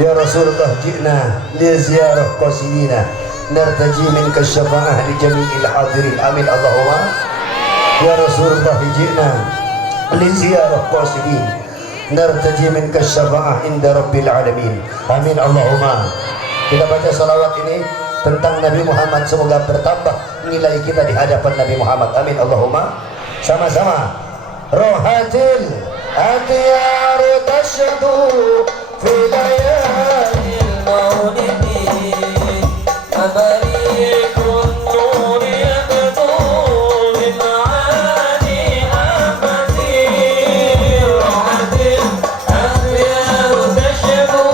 Ya Rasulullah ji'na li ziyarah qasidina nartaji minka syafa'ah li jami'il hadirin. Amin Allahumma. Ya Rasulullah ji'na li ziyarah qasidin nartaji minka syafa'ah inda rabbil alamin. Amin Allahumma. Kita baca salawat ini tentang Nabi Muhammad, semoga bertambah nilai kita di hadapan Nabi Muhammad. Amin Allahumma. Sama-sama. Rohatil atiyar tashadu fi layalil maulidi mabarikun nur yabdu min maani ahmadi. Rohatil atiyar tashadu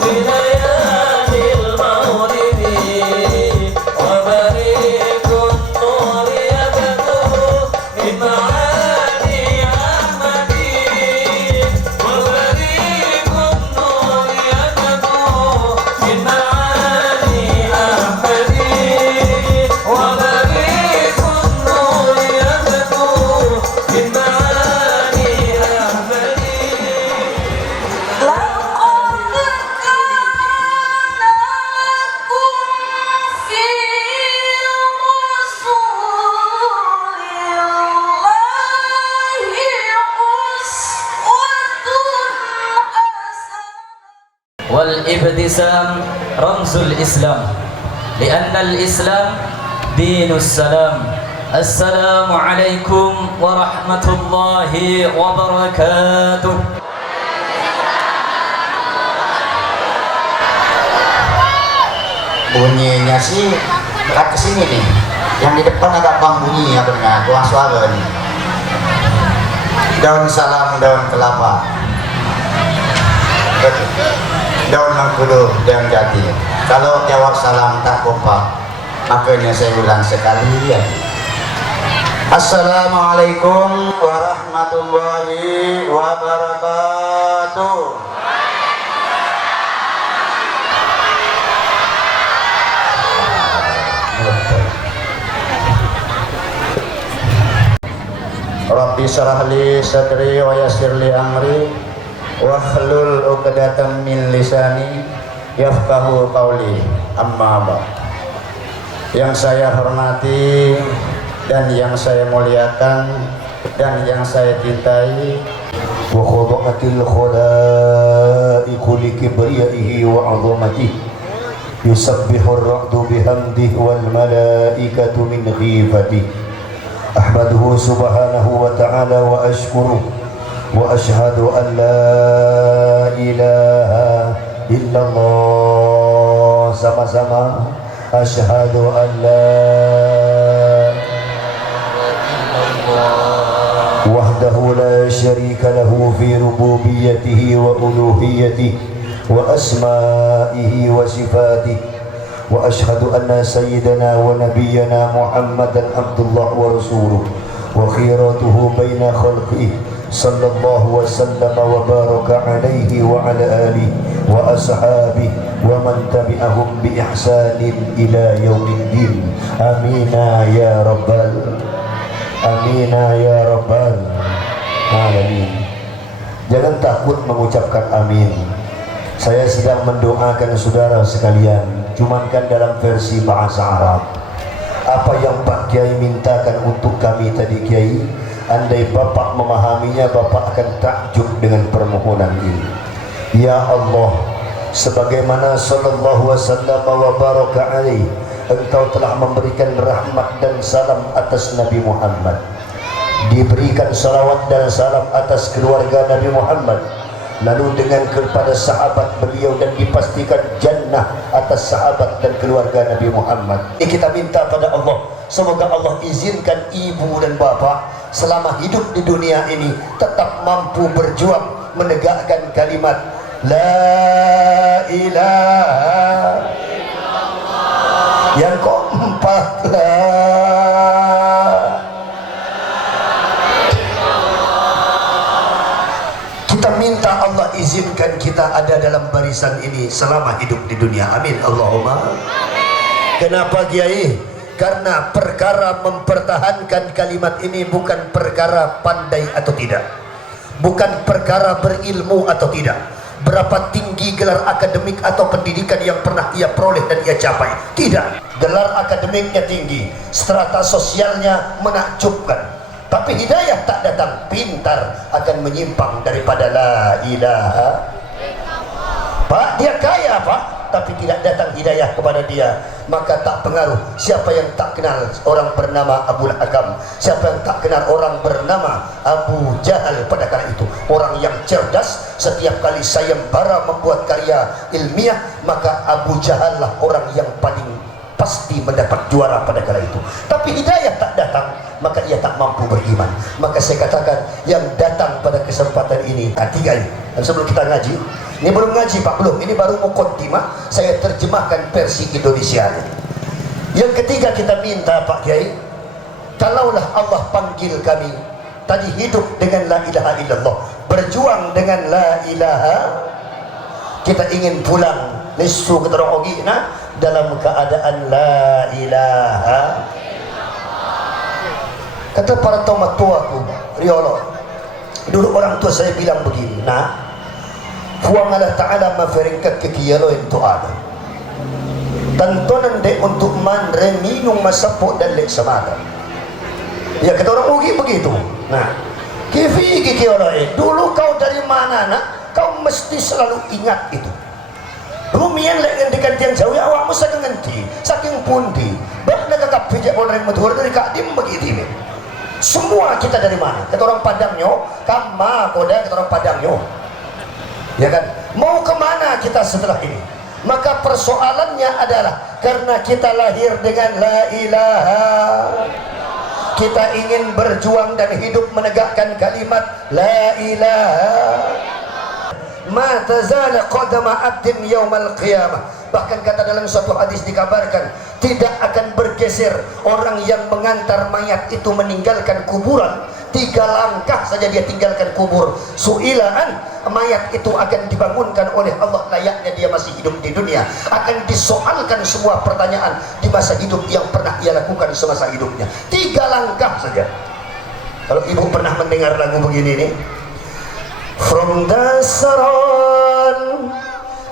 fi layalil maulidi mabarikun nur yabdu min maani ahmadi. Mabarikun nur yabdu min maani ahmadi. Mabarikun nur yabdu min maani ahmadi. والابتسام رمز الإسلام لأن الإسلام دين السلام. السلام عليكم ورحمة الله وبركاته. Bunyinya sih dekat ke sini nih. Yang di depan agak bang bunyi ya benar, tuang suara nih. Daun salam, daun kelapa. Daun mengkudu, daun jati. Kalau jawab salam tak kompak, makanya saya ulang sekali ya. Assalamualaikum warahmatullahi wabarakatuh. Rabbi syrah li sadri wa yassir li amri wahlul 'uqdatam min lisani yafqahu qawli. Amma ba'd. Yang saya hormati dan yang saya muliakan dan yang saya cintai, wa khada'atil khalaiqu li kibriyaihi wa 'azamatihi yusabbihu ar-ra'du bihamdihi wal malaikatu min ghifatihi. Ahmaduhu subhanahu wa ta'ala wa ashkuruh wa ashhadu an la ilaha illallah. Sama-sama ashhadu an la wahdahu la syarika lahu fi rububiyyatihi wa uluhiyyatihi wa asma'ihi wa sifatihi. Wa ashhadu anna sayyidana wa nabiyyana Muhammadan abdullah wa rasuluh wa khiratuhu baina khalqihi sallallahu wa sallama wa baraka alaihi wa ala alihi wa ashabihi wa man tabi'ahum bi ihsanin ila yaumiddin. Amina ya rabbal amina ya rabbal alamin. Jangan takut mengucapkan amin. Saya sedang mendoakan saudara sekalian, cuman kan dalam versi bahasa Arab. Apa yang Pak Kiai mintakan untuk kami tadi Kiai, andai Bapak memahaminya, Bapak akan takjub dengan permohonan ini. Ya Allah, sebagaimana sallallahu wasallam wa baraka alaihi, Engkau telah memberikan rahmat dan salam atas Nabi Muhammad, diberikan salawat dan salam atas keluarga Nabi Muhammad, lalu dengan kepada sahabat beliau, dan dipastikan jannah atas sahabat dan keluarga Nabi Muhammad. Kita minta pada Allah, semoga Allah izinkan ibu dan bapak selama hidup di dunia ini tetap mampu berjuang menegakkan kalimat La ilaha illallah. Yang keempat, kita minta Allah izinkan kita ada dalam barisan ini selama hidup di dunia. Amin Allahumma. Kenapa Kiai? Karena perkara mempertahankan kalimat ini bukan perkara pandai atau tidak, bukan perkara berilmu atau tidak, berapa tinggi gelar akademik atau pendidikan yang pernah ia peroleh dan ia capai. Tidak, gelar akademiknya tinggi, strata sosialnya menakjubkan, tapi hidayah tak datang. Pintar akan menyimpang daripada la ilaha. Pak, dia kaya Pak, tapi tidak datang hidayah kepada dia, maka tak pengaruh. Siapa yang tak kenal orang bernama Abu Hakam, siapa yang tak kenal orang bernama Abu Jahal pada kala itu, orang yang cerdas. Setiap kali sayembara membuat karya ilmiah, maka Abu Jahal lah orang yang paling pasti mendapat juara pada kala itu. Tapi hidayah tak datang, maka ia tak mampu beriman. Maka saya katakan yang datang pada kesempatan ini, tiga ini. Dan sebelum kita ngaji, ini belum ngaji Pak, belum, ini baru muqaddimah, saya terjemahkan versi Indonesia. Yang ketiga kita minta Pak Kiai, kalaulah Allah panggil kami tadi hidup dengan la ilaha illallah, berjuang dengan la ilaha, kita ingin pulang nisu keterogina dalam keadaan la ilaha. Kata para tomat tuaku riolo, dulu orang tua saya bilang begini, nah huang Allah Ta'ala mafiringkat kekiyalo itu ada tantonan de untuk manre minum masapok dan lek semata. Ya kata orang ugi begitu. Nah kifi kikiyalo dulu kau dari mana nak, kau mesti selalu ingat itu. Rumian lek ngendikan tiang jauh awakmu saking ngendi, saking pundi, bak nakakap pijak orang matur dari kadim begitu ini. Semua kita dari mana? Kata orang Padangnya, kama koda kata orang Padangnya. Ya kan? Mau kemana kita setelah ini? Maka persoalannya adalah karena kita lahir dengan la ilaha, kita ingin berjuang dan hidup menegakkan kalimat la ilaha. Ma tazala qadama abdin yaumal qiyamah. Bahkan kata dalam suatu hadis dikabarkan, tidak akan bergeser orang yang mengantar mayat itu meninggalkan kuburan. 3 langkah saja dia tinggalkan kubur, su'ilaan, mayat itu akan dibangunkan oleh Allah layaknya dia masih hidup di dunia, akan disoalkan semua pertanyaan di masa hidup yang pernah ia lakukan semasa hidupnya. 3 langkah saja. Kalau ibu pernah mendengar lagu begini nih, from the sun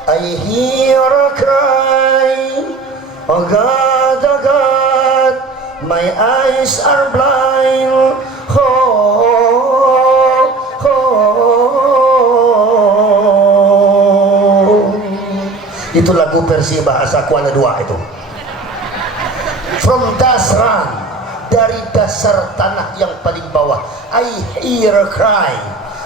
I hear a cry, oh God, oh God, my eyes are blind, oh, oh. Itu lagu versi bahasa Kuala Dua itu. From Dasran, dari dasar tanah yang paling bawah, I hear a cry.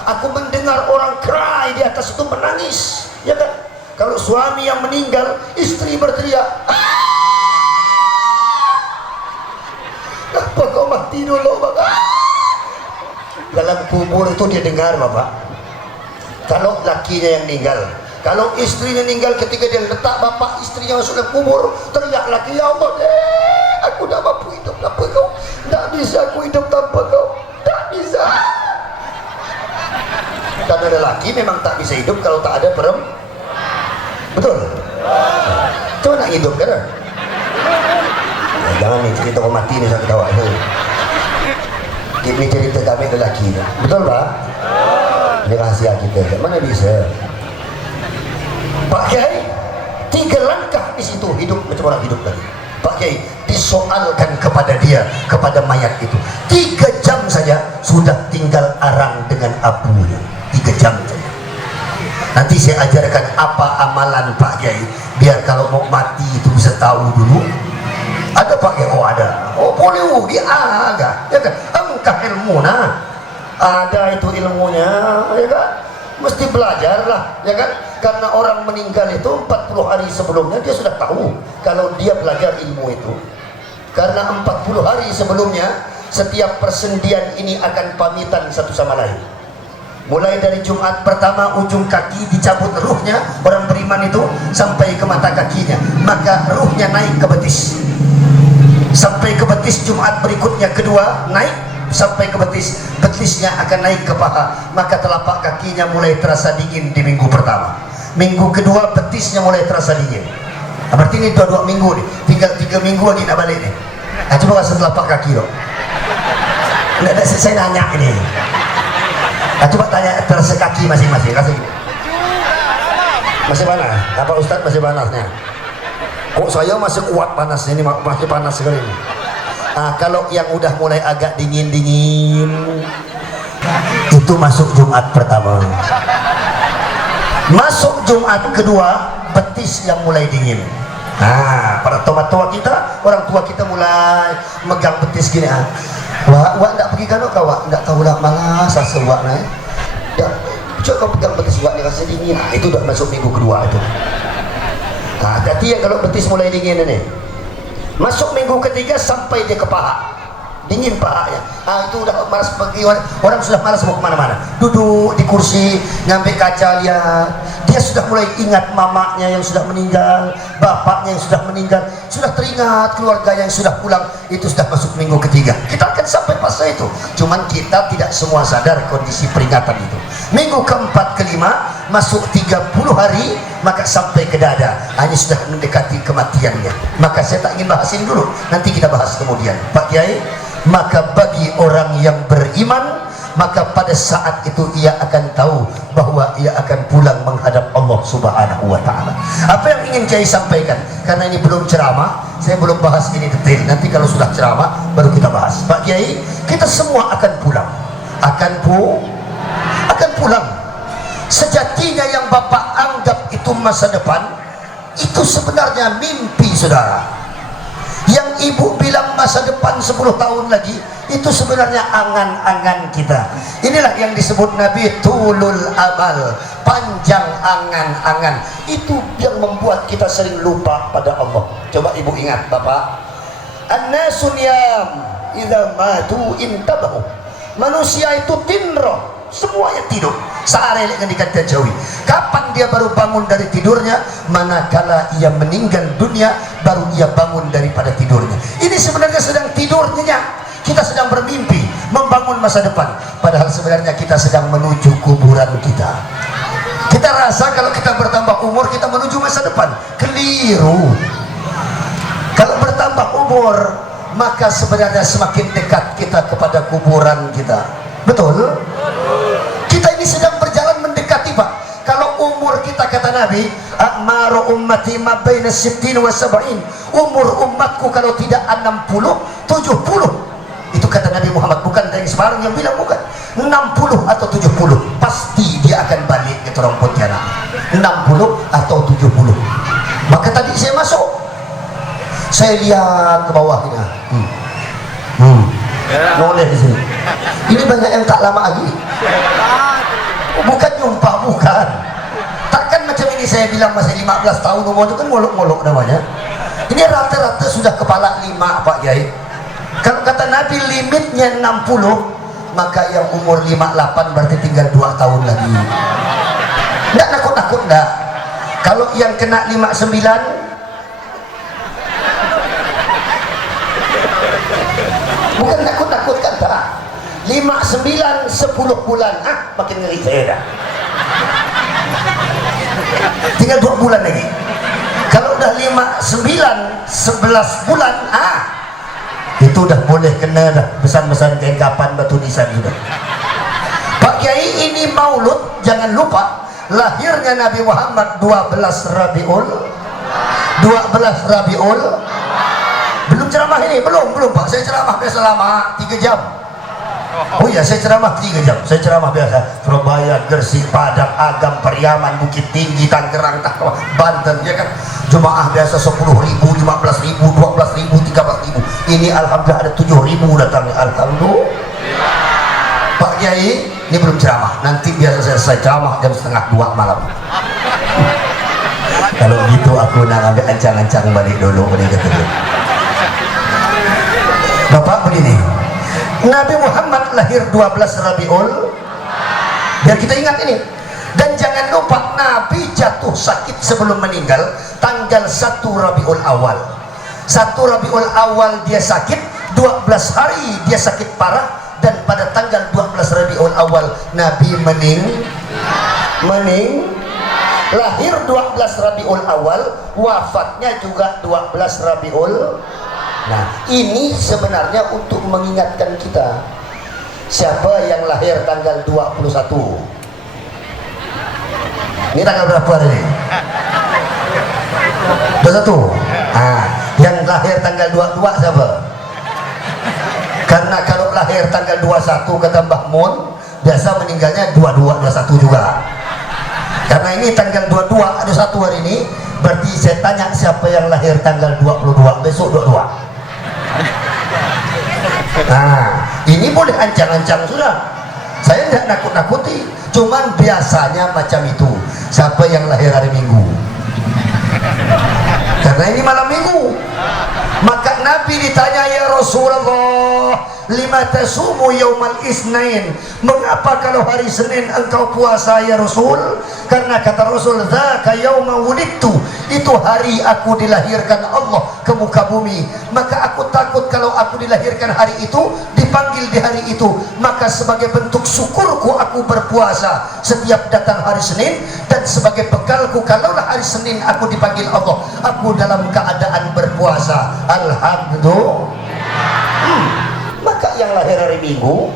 Aku mendengar orang cry di atas itu menangis, ya kan? Kalau suami yang meninggal, istri berteriak, apa kau mati dulu Bapak? Dalam kubur itu dia dengar Bapak. Kalau lakinya yang meninggal, kalau istrinya meninggal, ketika dia letak Bapak istrinya masuk dalam kubur, teriak lagi, ya Allah, aku tak mampu hidup tanpa kau, tak bisa aku hidup tanpa kau, tak bisa. Dan ada laki memang tak bisa hidup kalau tak ada perempuan. Betul? Coba nak hidup kan? Nah, jangan nih cerita kau mati nih saya ketawa. Ini cerita kami lelaki. Betul Pak? Ini rahasia kita. Mana bisa? Pak Kiai, 3 langkah di situ hidup macam orang hidup tadi. Pak Kiai disoalkan kepada dia, kepada mayat itu. 3 jam saja sudah tinggal arang dengan abunya. 3 jam saja. Nanti saya ajarkan apa amalan Pak Kiai, biar kalau mau mati itu bisa tahu dulu. Ada Pak Kiai? Oh ada. Oh boleh ugi ada, ya kan? Engkah ilmu nah, ada itu ilmunya, ya kan? Mesti belajar lah, ya kan? Karena orang meninggal itu 40 hari sebelumnya dia sudah tahu kalau dia belajar ilmu itu. Karena 40 hari sebelumnya setiap persendian ini akan pamitan satu sama lain. Mulai dari Jumat pertama ujung kaki dicabut ruhnya orang beriman itu sampai ke mata kakinya, maka ruhnya naik ke betis, sampai ke betis. Jumat berikutnya kedua naik sampai ke betis, betisnya akan naik ke paha, maka telapak kakinya mulai terasa dingin di minggu pertama. Minggu kedua betisnya mulai terasa dingin. Nah, berarti ini 2 minggu nih, tinggal 3 minggu lagi nak balik nih. Nah, coba kasih telapak kaki loh. Nggak ada, saya nanya ini. Nah, coba tanya terasa kaki masing-masing. Kasih. Masih panas? Apa Ustadz masih panasnya? Kok saya masih kuat panasnya ini, masih panas sekali ini. Nah, kalau yang udah mulai agak dingin-dingin itu masuk Jumat pertama. Masuk Jumat kedua betis yang mulai dingin. Nah, para tua kita, orang tua kita mulai megang betis gini. Wak enggak pergi kan kau, Wak? Enggak tahu lah, malas asa wak naik. Ya, coba kau pegang betis wak ni rasa dingin. Nah, itu udah masuk minggu kedua itu. Nah, hati-hati ya kalau betis mulai dingin ini. Masuk minggu ketiga sampai dia ke paha, dingin pahanya. Ah, itu udah malas pergi, orang sudah malas mau kemana-mana. Duduk di kursi, ngambil kaca lihat. Dia sudah mulai ingat mamanya yang sudah meninggal, bapaknya yang sudah meninggal, sudah teringat keluarga yang sudah pulang. Itu sudah masuk minggu ketiga. Kita akan sampai fase itu. Cuman kita tidak semua sadar kondisi peringatan itu. Minggu keempat, kelima, masuk 30 hari, maka sampai ke dada. Hanya sudah mendekati kematiannya. Maka saya tak ingin bahasin dulu. Nanti kita bahas kemudian. Pak Kiai, maka bagi orang yang beriman, maka pada saat itu ia akan tahu bahwa ia akan pulang menghadap Allah Subhanahu wa ta'ala. Apa yang ingin Kiai sampaikan, karena ini belum ceramah, saya belum bahas ini detail. Nanti kalau sudah ceramah baru kita bahas. Pak Kiai, kita semua akan pulang, akan pulang. Sejatinya yang Bapak anggap itu masa depan, itu sebenarnya mimpi saudara. Yang ibu bilang masa depan 10 tahun lagi, itu sebenarnya angan-angan kita. Inilah yang disebut Nabi tulul amal, panjang angan-angan. Itu yang membuat kita sering lupa pada Allah. Coba ibu ingat Bapak, an-nasu niyam idza matu intabahu. Manusia itu tinro, semuanya tidur. Sehari dengan dikata jauhi. Kapan dia baru bangun dari tidurnya? Manakala ia meninggal dunia, baru ia bangun daripada tidurnya. Ini sebenarnya sedang tidurnya. Kita sedang bermimpi membangun masa depan. Padahal sebenarnya kita sedang menuju kuburan kita. Kita rasa kalau kita bertambah umur kita menuju masa depan. Keliru. Kalau bertambah umur, maka sebenarnya semakin dekat kita kepada kuburan kita. Betul? Kita ini sedang berjalan mendekati, Pak. Kalau umur kita, kata Nabi, a'maru ummati ma baina 60 wa 70. Umur umatku kalau tidak 60, 70. Itu kata Nabi Muhammad, bukan dari sebarang yang bilang, bukan. 60 atau 70 pasti dia akan balik ke orang Pontianak. 60 atau 70. Maka tadi saya masuk, saya lihat ke bawahnya. Noleh di sini. Ini banyak yang tak lama lagi. Bukan nyumpah, bukan. Takkan macam ini saya bilang masih 15 tahun umur itu kan ngolok-ngolok namanya. Ini rata-rata sudah kepala 5, Pak Kiai. Kalau kata Nabi limitnya 60, maka yang umur 58 berarti tinggal 2 tahun lagi. Nggak nakut-nakut nggak. Kalau yang kena 59, bukan nakut-nakut kata 59 10 bulan, makin ngeri saya dah. Tinggal 2 bulan lagi. Kalau udah 59 11 bulan, itu udah boleh kena dah pesan-pesan kain kapan batu nisan sudah. Pak Kiai, ini maulud jangan lupa lahirnya Nabi Muhammad 12 Rabiul. Belum ceramah ini, belum Pak. Saya ceramah biasa lama 3 jam. Oh iya, saya ceramah 3 jam. Saya ceramah biasa Surabaya, Gresik, Padang, Agam, Pariaman, Bukit Tinggi, Tangerang, Banten, ya kan. Jemaah biasa 10.000, 15.000, 12.000, 13.000. Ini alhamdulillah ada 7.000 datang. Alhamdulillah. Pak Kiai, ini belum ceramah. Nanti biasa saya ceramah jam 1:30 malam. Kalau gitu aku nak ambil ancang-ancang balik dulu Bapak, begini, Nabi Muhammad lahir 12 Rabiul, biar kita ingat ini. Dan jangan lupa Nabi jatuh sakit sebelum meninggal tanggal 1 Rabiul Awal. 1 Rabiul Awal dia sakit, 12 hari dia sakit parah, dan pada tanggal 12 Rabiul Awal Nabi lahir 12 Rabiul Awal, wafatnya juga 12 Rabiul. Nah, ini sebenarnya untuk mengingatkan kita siapa yang lahir tanggal 21. Ini tanggal berapa hari ini? 21. Yang lahir tanggal 22 siapa? Karena kalau lahir tanggal 21 kata Mbah Mun, biasa meninggalnya 22, 21 juga. Karena ini tanggal 22, ada 1 hari ini, berarti saya tanya siapa yang lahir tanggal 22, besok 22. Ini boleh ancang-ancang sudah. Saya tidak nakut-nakuti, cuman biasanya macam itu. Siapa yang lahir hari Minggu? Karena ini malam Minggu. Maka Nabi ditanya, ya Rasulullah, lima tasumu yaumal isnain, mengapa kalau hari Senin engkau puasa ya Rasul? Karena kata Rasul, dzaka yauma wulidtu, itu hari aku dilahirkan Allah ke muka bumi. Maka aku takut kalau aku dilahirkan hari itu, dipanggil di hari itu, maka sebagai bentuk syukurku aku berpuasa setiap datang hari Senin, dan sebagai bekalku kalaulah hari Senin aku dipanggil Allah, aku dalam keadaan berpuasa. Alhamdulillah. Maka yang lahir hari Minggu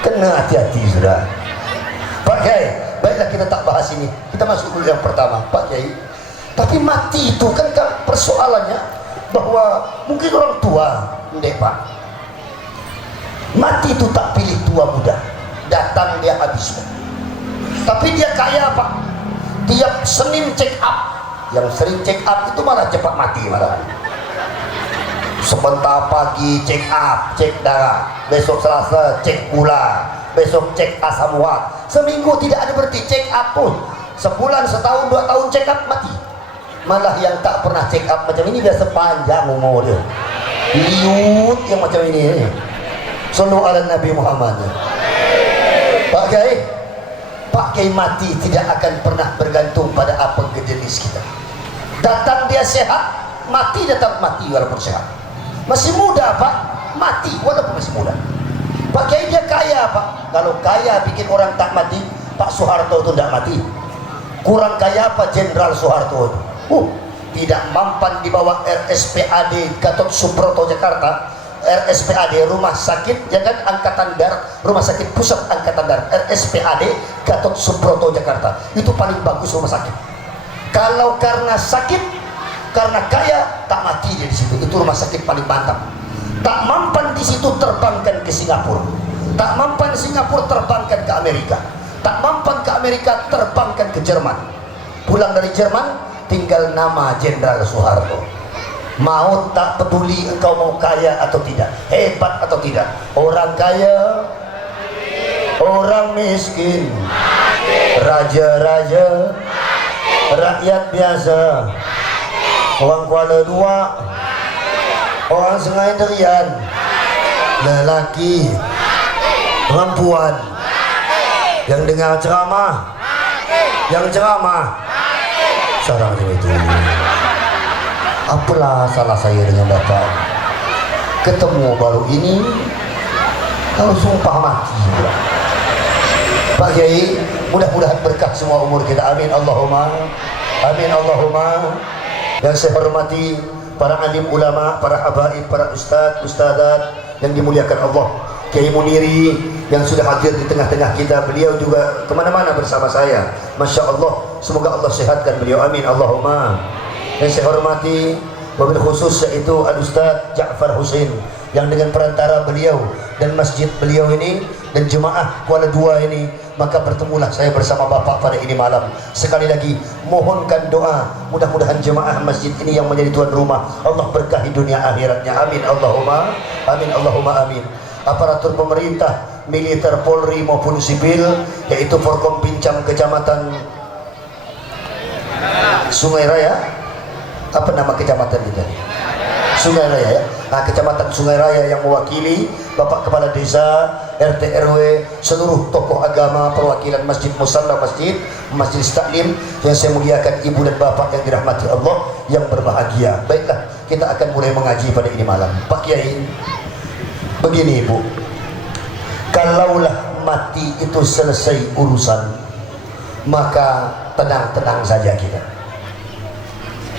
kena hati-hati sudah, Pak Kiai. Baiklah, kita tak bahas ini, kita masuk dulu yang pertama, Pak Kiai. Tapi mati itu kan persoalannya bahwa mungkin orang tua, ndek Pak, mati itu tak pilih tua muda, datang dia habis. Tapi dia kaya Pak, tiap Senin check up, yang sering check up itu malah cepat mati malah. Sebentar pagi check up, cek darah, besok Selasa cek gula, besok cek asam urat, seminggu tidak ada berhenti check up pun, sebulan, setahun, 2 tahun check up mati. Malah yang tak pernah check up macam ini biasa panjang umur dia, liut yang macam ini. Sallu ala Nabi Muhammad. Pak Kiai mati tidak akan pernah bergantung pada apa jenis kita. Datang dia sehat, mati datang mati walaupun sehat. Masih muda Pak, mati walaupun masih muda. Pak Kiai dia kaya Pak, kalau kaya bikin orang tak mati, Pak Soeharto itu tidak mati. Kurang kaya apa Jenderal Soeharto itu? Tidak mampan di bawah RSPAD Gatot Subroto Jakarta. RSPAD Rumah Sakit Jangan Angkatan Darat, Rumah Sakit Pusat Angkatan Darat, RSPAD Gatot Subroto Jakarta, itu paling bagus rumah sakit. Kalau karena sakit, karena kaya, tak mati dia di situ. Itu rumah sakit paling mantap. Tak mampan di situ, terbangkan ke Singapura. Tak mampan Singapura, terbangkan ke Amerika. Tak mampan ke Amerika, terbangkan ke Jerman. Pulang dari Jerman, tinggal nama Jenderal Soeharto. Mau tak peduli engkau mau kaya atau tidak, hebat atau tidak, orang kaya, orang miskin, raja-raja, rakyat biasa, orang Kuala Dua, orang Sungai Derian, lelaki, perempuan, yang dengar ceramah, yang ceramah, sarang itu. Apalah salah saya dengan Bapak? Ketemu baru ini, kalau sumpah mati pula. Pak Kiai, mudah-mudahan berkah semua umur kita. Amin Allahumma, amin Allahumma. Yang saya hormati para alim ulama, para habaib, para ustadz, ustadzat yang dimuliakan Allah. Kiai Muniri yang sudah hadir di tengah-tengah kita, beliau juga kemana-mana bersama saya. Masya Allah, semoga Allah sehatkan beliau. Amin Allahumma. Yang saya hormati wabil khusus yaitu Al-Ustaz Ja'far Husain, yang dengan perantara beliau dan masjid beliau ini dan jemaah Kuala Dua ini, maka bertemulah saya bersama Bapak pada ini malam. Sekali lagi mohonkan doa, mudah-mudahan jemaah masjid ini yang menjadi tuan rumah, Allah berkahi dunia akhiratnya. Amin Allahumma, amin Allahumma amin. Aparatur pemerintah, militer, Polri maupun sipil, yaitu Forkom Pincam Kecamatan Sungai Raya, apa nama kecamatan kita? Sungai Raya ya. Nah, Kecamatan Sungai Raya yang mewakili Bapak Kepala Desa, RT RW, seluruh tokoh agama, perwakilan masjid, musalla masjid, majelis taklim yang saya muliakan, ibu dan bapak yang dirahmati Allah yang berbahagia. Baiklah, kita akan mulai mengaji pada ini malam. Pak Kiai, begini Ibu, kalaulah mati itu selesai urusan, maka tenang-tenang saja kita.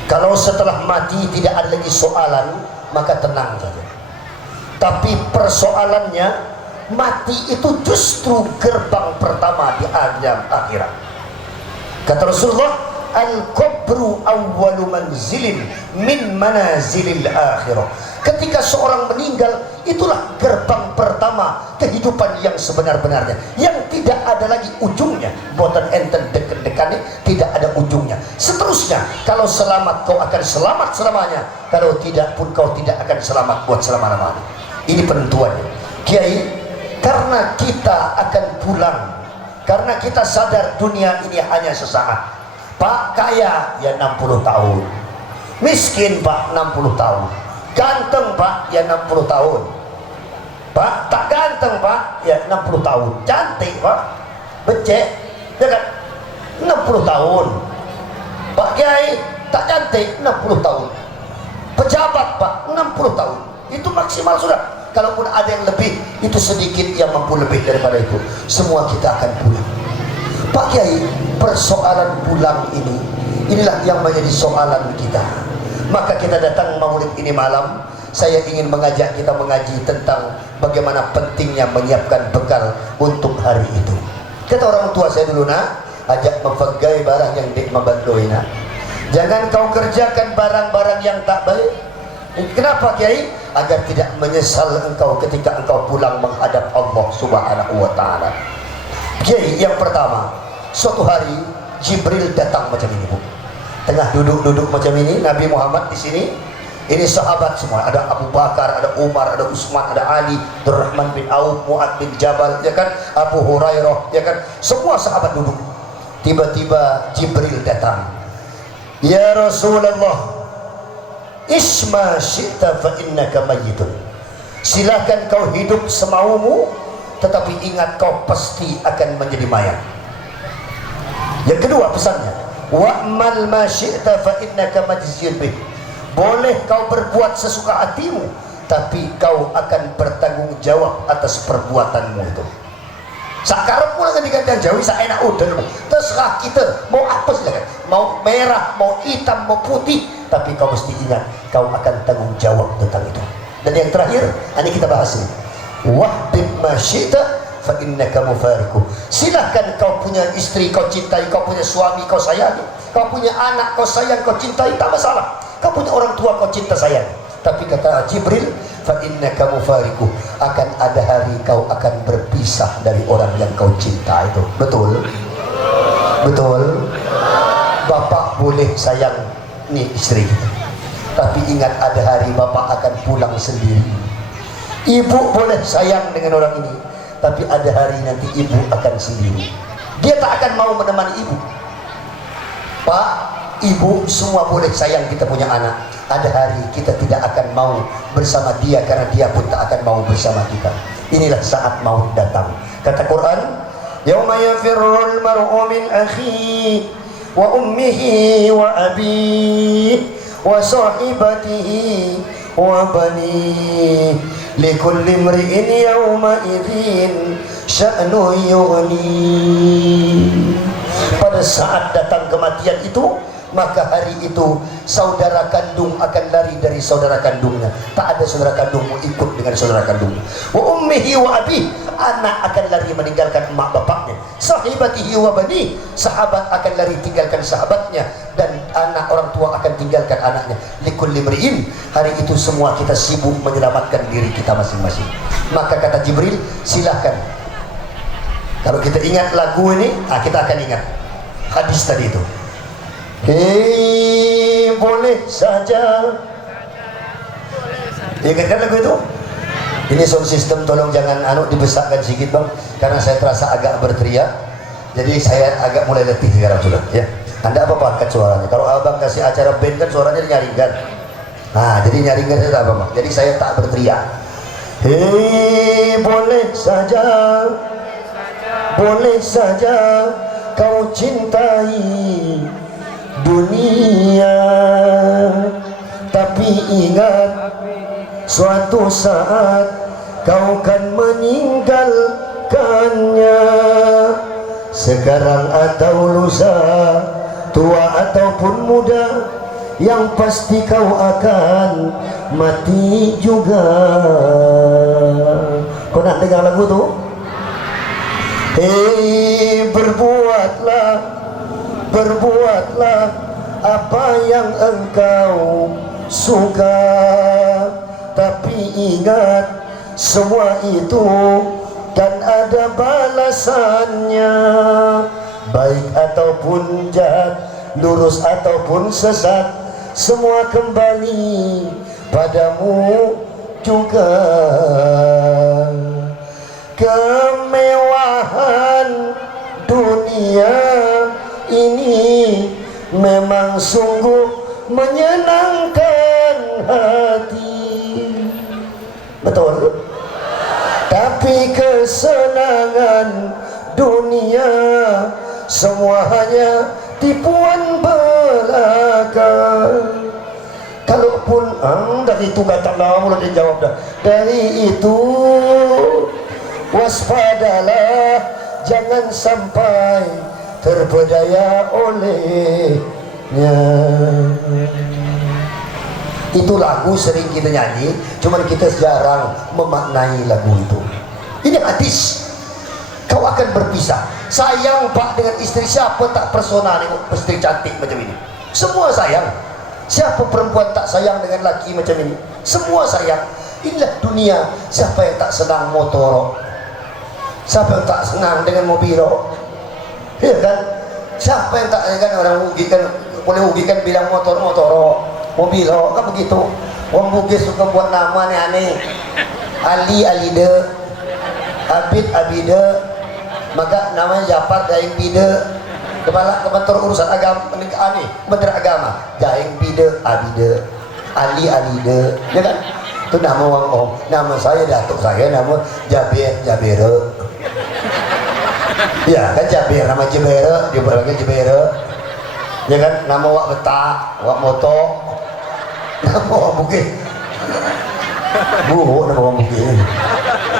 Kalau setelah mati tidak ada lagi soalan, maka tenang saja. Tapi persoalannya, mati itu justru gerbang pertama di alam akhirat. Kata Rasulullah, al-qabru awwalu manzilin min manazilil akhirah. Ketika seorang meninggal, itulah gerbang pertama kehidupan yang sebenar-benarnya, yang tidak ada lagi ujungnya. Buatan enten deket-dekatnya, tidak ada ujungnya. Seterusnya, kalau selamat kau akan selamat selamanya, kalau tidak pun kau tidak akan selamat buat selama-lamanya. Ini penentuannya, Kiai. Karena kita akan pulang, karena kita sadar dunia ini hanya sesaat. Pak kaya ya 60 tahun, miskin Pak 60 tahun, ganteng Pak ya 60 tahun, Pak tak ganteng Pak ya 60 tahun, cantik Pak becek ya kan 60 tahun, Pak Kiai tak cantik 60 tahun, pejabat Pak 60 tahun, itu maksimal sudah. Kalaupun ada yang lebih, itu sedikit yang mampu lebih daripada itu. Semua kita akan pulang. Pak Kiai, persoalan pulang ini, inilah yang menjadi soalan kita. Maka kita datang maulid ini malam, saya ingin mengajak kita mengaji tentang bagaimana pentingnya menyiapkan bekal untuk hari itu. Kata orang tua saya dulu, nak, ajak mempegai barang yang dik membantuina. Jangan kau kerjakan barang-barang yang tak baik. Kenapa Kiai? Agar tidak menyesal engkau ketika engkau pulang menghadap Allah Subhanahu wa Ta'ala. Kiai, yang pertama, suatu hari Jibril datang macam ini, Bu. Tengah duduk-duduk macam ini, Nabi Muhammad di sini. Ini sahabat semua, ada Abu Bakar, ada Umar, ada Utsman, ada Ali, Abdurrahman bin Auf, Mu'ad bin Jabal, ya kan, Abu Hurairah, ya kan, semua sahabat duduk. Tiba-tiba Jibril datang. Ya Rasulullah, isma syi'ta fa innaka mayyitun. Silakan kau hidup semaumu, tetapi ingat kau pasti akan menjadi mayat. Yang kedua pesannya, wa'mal ma syi'ta fa innaka majziyun bih. Boleh kau berbuat sesuka hatimu, tapi kau akan bertanggung jawab atas perbuatanmu itu. Sakarep pula kan dikatakan Jawi, enak udah, terserah kita mau apa silakan, mau merah, mau hitam, mau putih, tapi kau mesti ingat kau akan tanggung jawab tentang itu. Dan yang terakhir, ini kita bahas ini, wahbib ma syi'ta fa innaka mufariqu. Silakan kau punya istri kau cintai, kau punya suami kau sayangi, kau punya anak kau sayang, kau cintai, tak masalah. Kau punya orang tua kau cinta sayang, tapi kata Jibril, fa innaka mufariqu, akan ada hari kau akan berpisah dari orang yang kau cinta itu. Betul? Betul? Bapak boleh sayang nih istri, tapi ingat ada hari bapak akan pulang sendiri. Ibu boleh sayang dengan orang ini, tapi ada hari nanti ibu akan sendiri. Dia tak akan mau menemani ibu. Pak, ibu, semua boleh sayang kita punya anak, ada hari kita tidak akan mau bersama dia karena dia pun tak akan mau bersama kita. Inilah saat maut datang. Kata Quran, yauma yafirrul mar'u min akhihi wa ummihi wa abihi wa sahibatihi wa banihi likulli imri'in yawma idzin sya'nu yughni. Pada saat datang kematian itu, maka hari itu saudara kandung akan lari dari saudara kandungnya. Tak ada saudara kandungmu ikut dengan saudara kandungnya. Wa ummihi wa abi, anak akan lari meninggalkan emak bapaknya. Sahibatihi wa bani, sahabat akan lari tinggalkan sahabatnya, dan anak orang tua akan tinggalkan anaknya. Likulli mri'in, hari itu semua kita sibuk menyelamatkan diri kita masing-masing. Maka kata Jibril, silakan. Kalau kita ingat lagu ini, kita akan ingat hadis tadi itu. Hei, boleh saja. Ingatkan lagu itu? Ini sound system tolong jangan dibesarkan sedikit bang, karena saya terasa agak berteriak. Jadi saya agak mulai letih sekarang sudah. Ya, Anda apa pakat suaranya? Kalau abang kasih acara band kan suaranya nyaringkan. Nah, jadi nyaringkan itu apa bang? Jadi saya tak berteriak. Hei, boleh saja kau cintai dunia, tapi ingat suatu saat kau kan meninggalkannya. Sekarang atau lusa, tua ataupun muda, yang pasti kau akan mati juga. Kau nak dengar lagu tu? Hei, berbuatlah berbuatlah apa yang engkau suka, tapi ingat semua itu kan ada balasannya, baik ataupun jahat, lurus ataupun sesat, semua kembali padamu juga. Kemewahan dunia ini memang sungguh menyenangkan hati, betul? Tapi kesenangan dunia semua hanya tipuan belaka. Kalaupun dari itu katalah, mulai dijawab dah. Dari itu waspadalah, jangan sampai terpedaya olehnya. Itu lagu sering kita nyanyi, cuman kita jarang memaknai lagu itu. Ini hadis. Kau akan berpisah. Sayang pak dengan istri, siapa tak persona nengok istri cantik macam ini? Semua sayang. Siapa perempuan tak sayang dengan laki macam ini? Semua sayang. Inilah dunia. Siapa yang tak senang motor? Siapa yang tak senang dengan mobil? Ya kan? Siapa yang tak kan orang ugikan, boleh ugikan bilang motor mobil kan begitu. Orang Bugis suka buat nama nih aneh. Ali Alide, Abid Abide, maka namanya Jafar Daeng Bide. Kepala Kementerian Urusan Agama aneh, Menteri Agama Daeng Bide Abide, Ali Alide, ya kan? Itu nama orang nama saya, datuk saya nama Jabir. Ya kan Jabir, nama Jabir, dia bilangnya Jabir. Ya kan, nama wak betak, wak moto, nama wak bukit. Buruk nama orang bukit.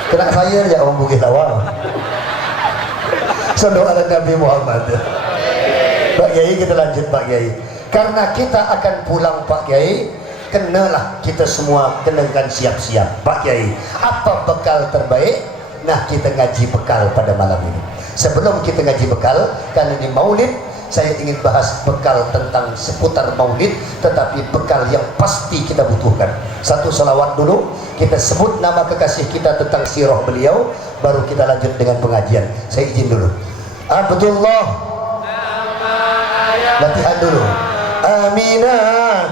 Kena saya aja orang bukit awal. Sallallahu ala Nabi Muhammad. Pak Kiai, kita lanjut Pak Kiai. Karena kita akan pulang Pak Kiai, kenalah kita semua kenakan siap-siap Pak Kiai. Apa bekal terbaik? Nah, kita ngaji bekal pada malam ini. Sebelum kita ngaji bekal, karena ini maulid, saya ingin bahas bekal tentang seputar maulid, tetapi bekal yang pasti kita butuhkan. Satu salawat dulu, kita sebut nama kekasih kita tentang sirah beliau, baru kita lanjut dengan pengajian. Saya izin dulu. Abdullah, latihan dulu. Aminah,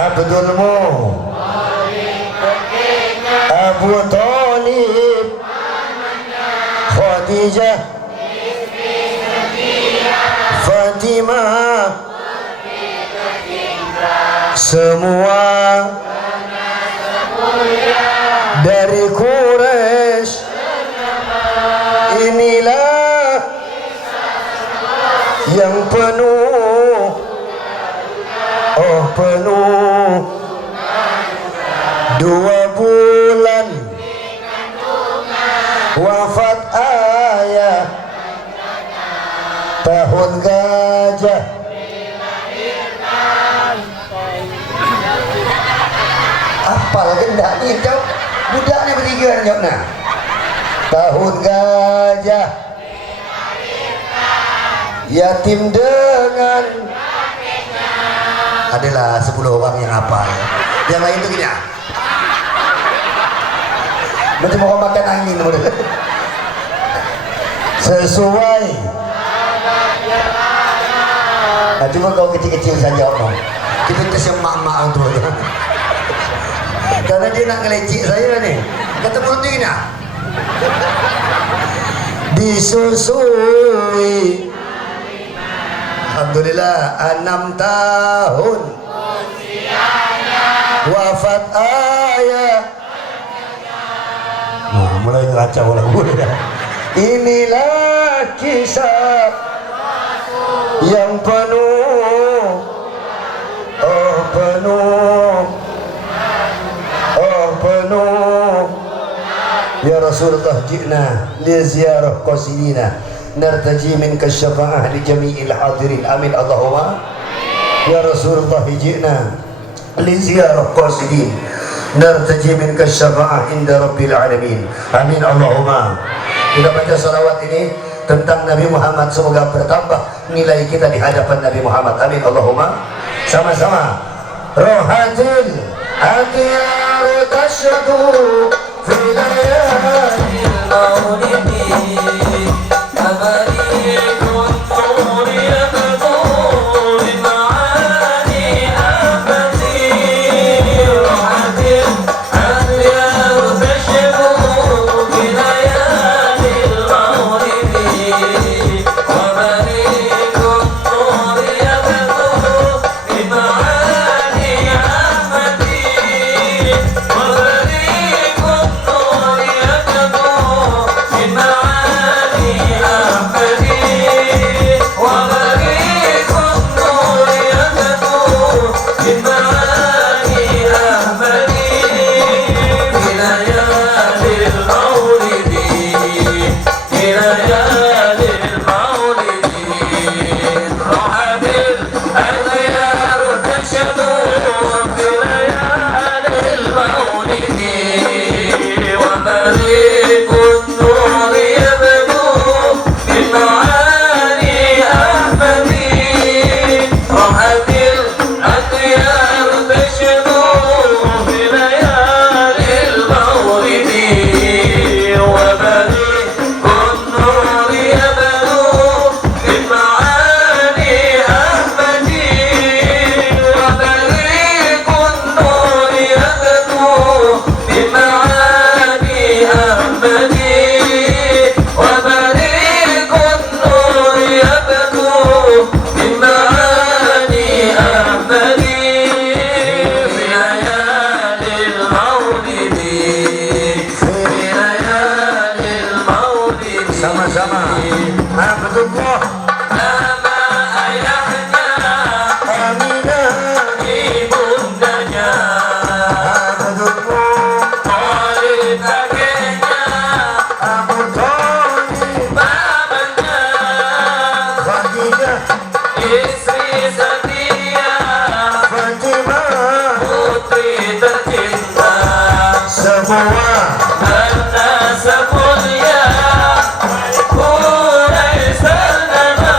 Abdulmu, Abu Talib, Khadijah, Fatimah, semua dari Quraisy. Inilah yang penuh, penuh 2 bulan wafat ayah, tahun gajah, apal gendak ni kau budak ni bertiga ni jawab nah. Tahun gajah, yatim dengan adalah 10 orang yang hafal. Yang lain tu gini ah, macam orang makan angin sesuai. Nah, cuma kau kecil-kecil saja orang. Kita tersemak-mak tu. Karena dia nak ngelecik saya ni. Kata mulut dia gini ah, disusui alhamdulillah 6 tahun wafat ayah. Mulai ngacau lagu. Inilah kisah yang penuh, penuh. Ya Rasulullah, ji'na li ziyarah qasidina nartaji minka syafa'ah li jami'il hadirin. Amin Allahumma. Ya Rasulullah, ji'na li ziyarah qasidin nartaji minka syafa'ah inda rabbil alamin. Amin Allahumma. Kita baca salawat ini tentang Nabi Muhammad, semoga bertambah nilai kita di hadapan Nabi Muhammad. Amin Allahumma. Sama-sama. Rohatil akhir tasyadu fi layalil maulidi tabarikun nur yabdu min ma'ani ahmadi. Rohatil akhir tasyadu fi layalil maulidi tabarikun nur yabdu min ma'ani ahmadi. tabarikun nur yabdu min ma'ani ahmadi. tabarikun nur yabdu min ma'ani ahmadi. في ليالي المولد في ليالي المولد رحب الأغيار تشدوا في ليالي المولد وبريق النور يبدو من معاني أحمد. رحب الأغيار تشدوا في ليالي المولد وبريق النور يبدو من معاني أحمد. وبريق النور يبدو من معاني أحمد. وبريق النور يبدو من معاني أحمد. في ليالي المولد في ليالي المولد sama-sama. Abdullah nama ayahnya Aminah ibundanya. Abdullah Thalib kakeknya Abu Thalib mamanya. Khadijah istri setia Fatimah putri tercinta. Semua bernasab mulia Quraisy ternama.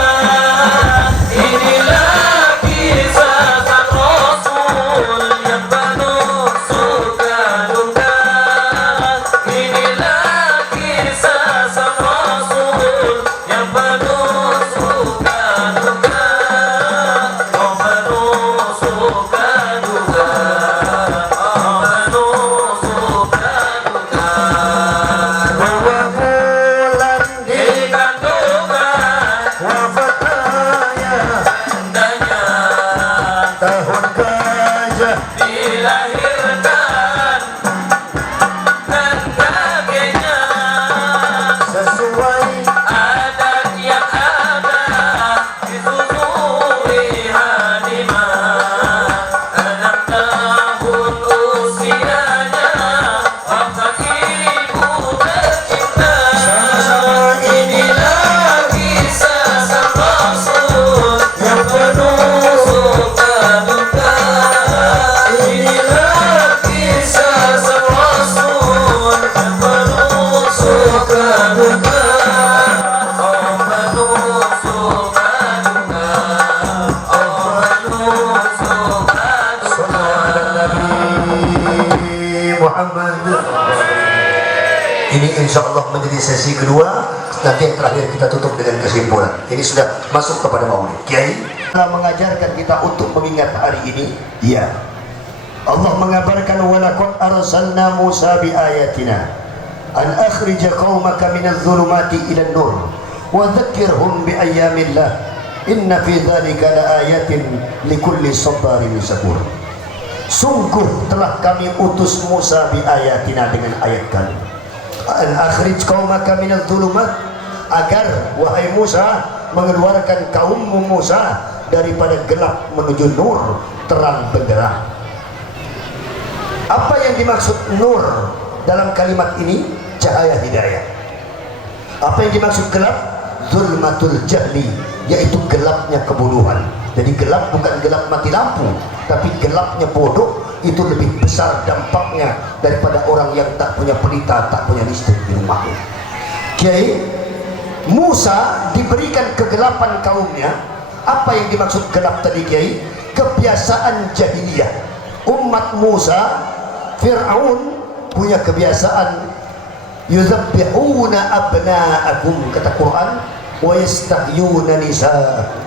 Inilah kisah sang Rasul yang penuh suka duka. Inilah kisah sang Rasul yang penuh suka duka. Oh penuh suka duka. Oh penuh suka duka. Dua bulan di kandungan wafat ayahnya. Tahun gajah dilahirkan dan kakeknya. Sesuai adat yang ada disusui Hanimah. 6 tahun usianya waktu ibu tercinta. Inilah kisah sang Rasul yang penuh suka duka. Inilah kisah sang Rasul yang penuh suka duka. Oh penuh suka duka. Oh penuh suka duka. Nabi Muhammad. Ini insya Allah menjadi sesi kedua. Nanti yang terakhir kita tutup dengan kesimpulan. Ini sudah masuk kepada maulid. Kiai telah mengajarkan kita untuk mengingat hari ini. Ya, Allah mengabarkan walaqad arsalna Musa bi ayatina an akhrij qaumaka minadh dhulumati ila an-nur wa dhakkirhum bi ayyamillah inna fi dzalika laayatin likulli sabarin syakur. Sungguh telah kami utus Musa bi ayatina dengan ayat kami. An akhrij qaumaka minadh dhulumat, agar wahai Musa mengeluarkan kaummu Musa daripada gelap menuju nur, terang benderang. Apa yang dimaksud nur dalam kalimat ini? Cahaya hidayah. Apa yang dimaksud gelap? Zulmatul jahli, yaitu gelapnya kebodohan. Jadi gelap bukan gelap mati lampu, tapi gelapnya bodoh itu lebih besar dampaknya daripada orang yang tak punya pelita, tak punya listrik di rumahnya. Kiai, Musa diberikan kegelapan kaumnya. Apa yang dimaksud gelap tadi Kiai? Kebiasaan jahiliyah. Umat Musa, Fir'aun punya kebiasaan yuzabbihuna abna'akum, kata Quran, wa yastahyuna nisa'akum.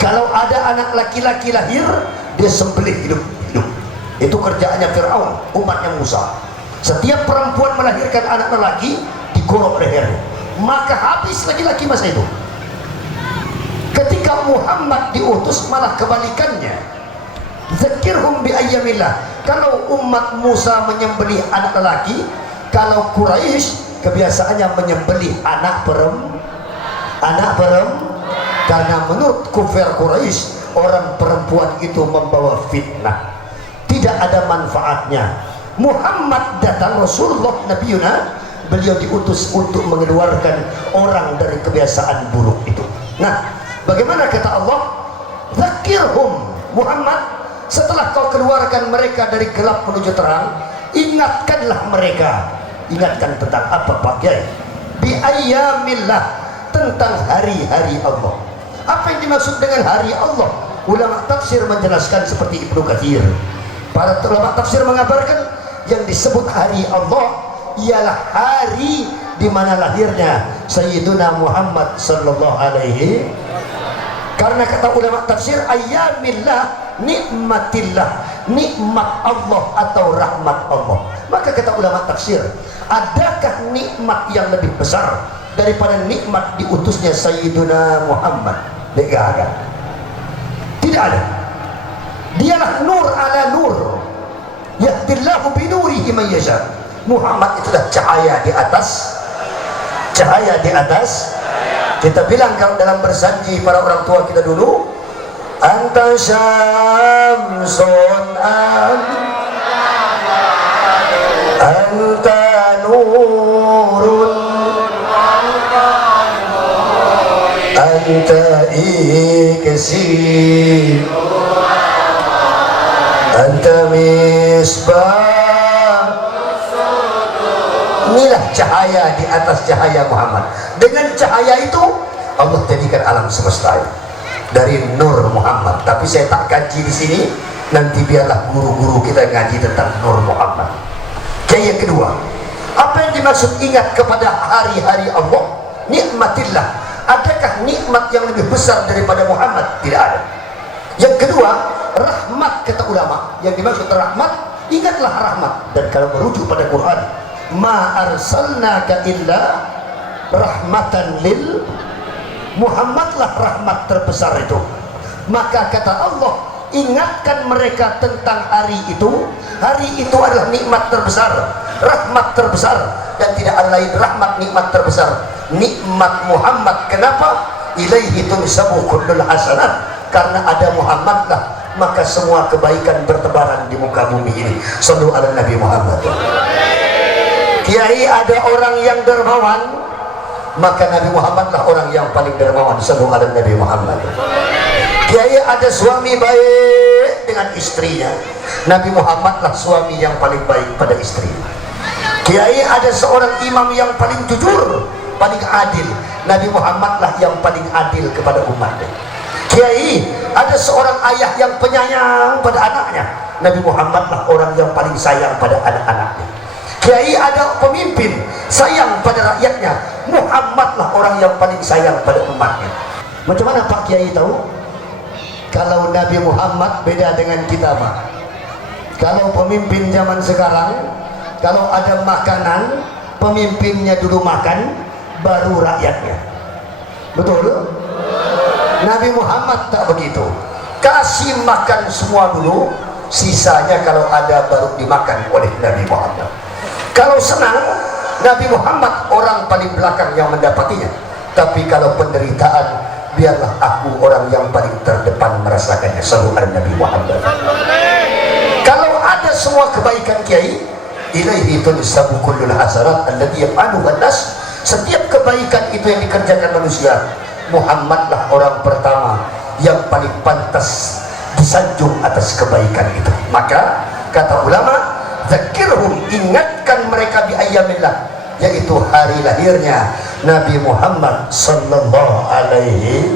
Kalau ada anak laki-laki lahir, dia sembelih hidup-hidup. Itu kerjaannya Fir'aun, umatnya Musa. Setiap perempuan melahirkan anak lelaki, digorok lehernya. Maka habis laki-laki masa itu. Ketika Muhammad diutus malah kebalikannya. Zakirhum bi ayyamillah. Kalau umat Musa menyembelih anak lelaki, kalau Quraisy kebiasaannya menyembelih anak perempuan. Karena menurut kufar Quraisy, orang perempuan itu membawa fitnah, tidak ada manfaatnya. Muhammad datang, Rasulullah Nabiuna, beliau diutus untuk mengeluarkan orang dari kebiasaan buruk itu. Nah, bagaimana kata Allah? Zakirhum, Muhammad, setelah kau keluarkan mereka dari gelap menuju terang, ingatkanlah mereka. Ingatkan tentang apa Pak Kiai? Bi ayyamillah, tentang hari-hari Allah. Apa yang dimaksud dengan hari Allah? Ulama tafsir menjelaskan seperti Ibnu Katsir. Para ulama tafsir mengabarkan yang disebut hari Allah ialah hari di mana lahirnya Sayyiduna Muhammad sallallahu alaihi. Karena kata ulama tafsir, ayyamillah nikmatillah, nikmat Allah atau rahmat Allah. Maka kata ulama tafsir, adakah nikmat yang lebih besar daripada nikmat diutusnya Sayyiduna Muhammad? Tidak ada. Tidak ada. Dialah nur ala nur. Yahdillahu binurihi man yasha. Muhammad itu dah cahaya di atas. Cahaya di atas. Kita bilang kalau dalam bersanji para orang tua kita dulu, anta syamsun anta nurun anta iksir anta misbah. Inilah cahaya di atas cahaya Muhammad. Dengan cahaya itu Allah jadikan alam semesta dari nur Muhammad. Tapi saya tak kaji di sini, nanti biarlah guru-guru kita ngaji tentang nur Muhammad. Yang kedua, apa yang dimaksud ingat kepada hari-hari Allah? Nikmatillah. Adakah nikmat yang lebih besar daripada Muhammad? Tidak ada. Yang kedua, rahmat, kata ulama. Yang dimaksud rahmat, ingatlah rahmat. Dan kalau merujuk pada Quran, ma arsalnaka illa rahmatan lil, Muhammadlah rahmat terbesar itu. Maka kata Allah, ingatkan mereka tentang hari itu. Hari itu adalah nikmat terbesar, rahmat terbesar, dan tidak ada lain rahmat nikmat terbesar, nikmat Muhammad. Kenapa? Ilaihi tunsabu kullul hasanat. Karena ada Muhammad lah, maka semua kebaikan bertebaran di muka bumi ini. Sallu ala Nabi Muhammad. Kiai, ada orang yang dermawan, maka Nabi Muhammad lah orang yang paling dermawan. Sallu ala Nabi Muhammad. Kiai, ada suami baik dengan istrinya, Nabi Muhammad lah suami yang paling baik pada istrinya. Kiai, ada seorang imam yang paling jujur, paling adil, Nabi Muhammad lah yang paling adil kepada umatnya. Kiai, ada seorang ayah yang penyayang pada anaknya, Nabi Muhammad lah orang yang paling sayang pada anak-anaknya. Kiai, ada pemimpin sayang pada rakyatnya, Muhammad lah orang yang paling sayang pada umatnya. Macam mana Pak Kiai tahu? Kalau Nabi Muhammad beda dengan kita, Pak. Kalau pemimpin zaman sekarang, kalau ada makanan, pemimpinnya dulu makan, baru rakyatnya. Betul? Nabi Muhammad tak begitu. Kasih makan semua dulu, sisanya kalau ada baru dimakan oleh Nabi Muhammad. Kalau senang, Nabi Muhammad orang paling belakang yang mendapatinya. Tapi kalau penderitaan, biarlah aku orang yang paling terdepan merasakannya. Sallallahu alaihi Nabi Muhammad. Kalau ada semua kebaikan Kiai, ilaihi tunsabu kullul hasanat allati yaf'aluha an-nas. Setiap kebaikan itu yang dikerjakan manusia, Muhammadlah orang pertama yang paling pantas disanjung atas kebaikan itu. Maka kata ulama, zakirhum, ingatkan mereka bi ayyamillah, yaitu hari lahirnya Nabi Muhammad sallallahu alaihi.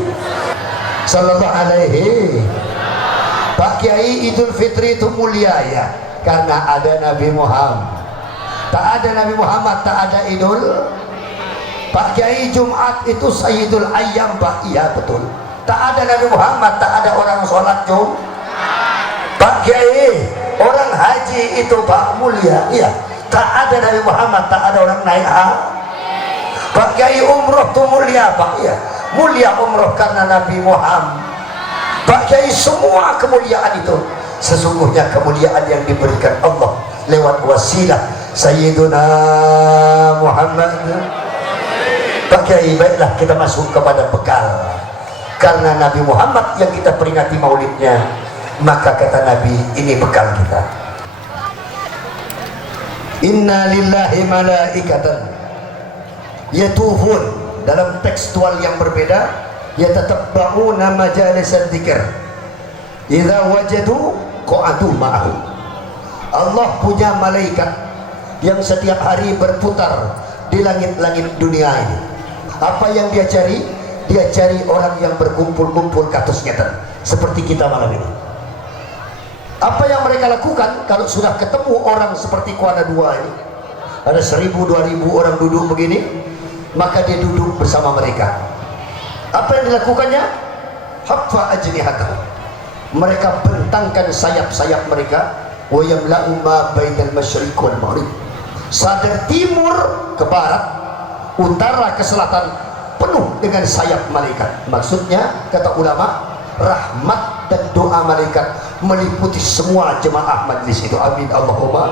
Pak Kiai, Idul Fitri itu mulia ya, karena ada Nabi Muhammad. Tak ada Nabi Muhammad, tak ada Idul. Pak Kiai, Jumat itu Sayyidul Ayyam, Pak. Iya betul. Tak ada Nabi Muhammad, tak ada orang sholat Jumat. Pak Kiai, orang haji itu Pak mulia. Iya. Tak ada Nabi Muhammad, tak ada orang naik haji. Pak Kiai, umroh itu mulia, Pak. Iya. Mulia umroh karena Nabi Muhammad. Pak Kiai, semua kemuliaan itu sesungguhnya kemuliaan yang diberikan Allah lewat wasilah Sayyiduna Muhammad. Pak Kiai, baiklah kita masuk kepada bekal. Karena Nabi Muhammad yang kita peringati maulidnya, maka kata Nabi, ini bekal kita. Inna lillahi malaikatan yatufun, dalam tekstual yang berbeda, yatatabba'una majalisal dzikr idza wajadu qa'adu ma'ahu. Allah punya malaikat yang setiap hari berputar di langit-langit dunia ini. Apa yang dia cari? Dia cari orang yang berkumpul-kumpul ke atasnya, seperti kita malam ini. Apa yang mereka lakukan kalau sudah ketemu orang seperti Kuala Dua ini, ada 1000-2000 orang duduk begini, maka dia duduk bersama mereka. Apa yang dilakukannya? Haffa ajnihatahu, mereka bentangkan sayap-sayap mereka, wa yamla'u ma bainal masyriq wal maghrib, sadar timur ke barat, utara ke selatan, penuh dengan sayap malaikat. Maksudnya kata ulama, rahmat dan doa malaikat meliputi semua jemaah majlis itu. Amin Allahumma.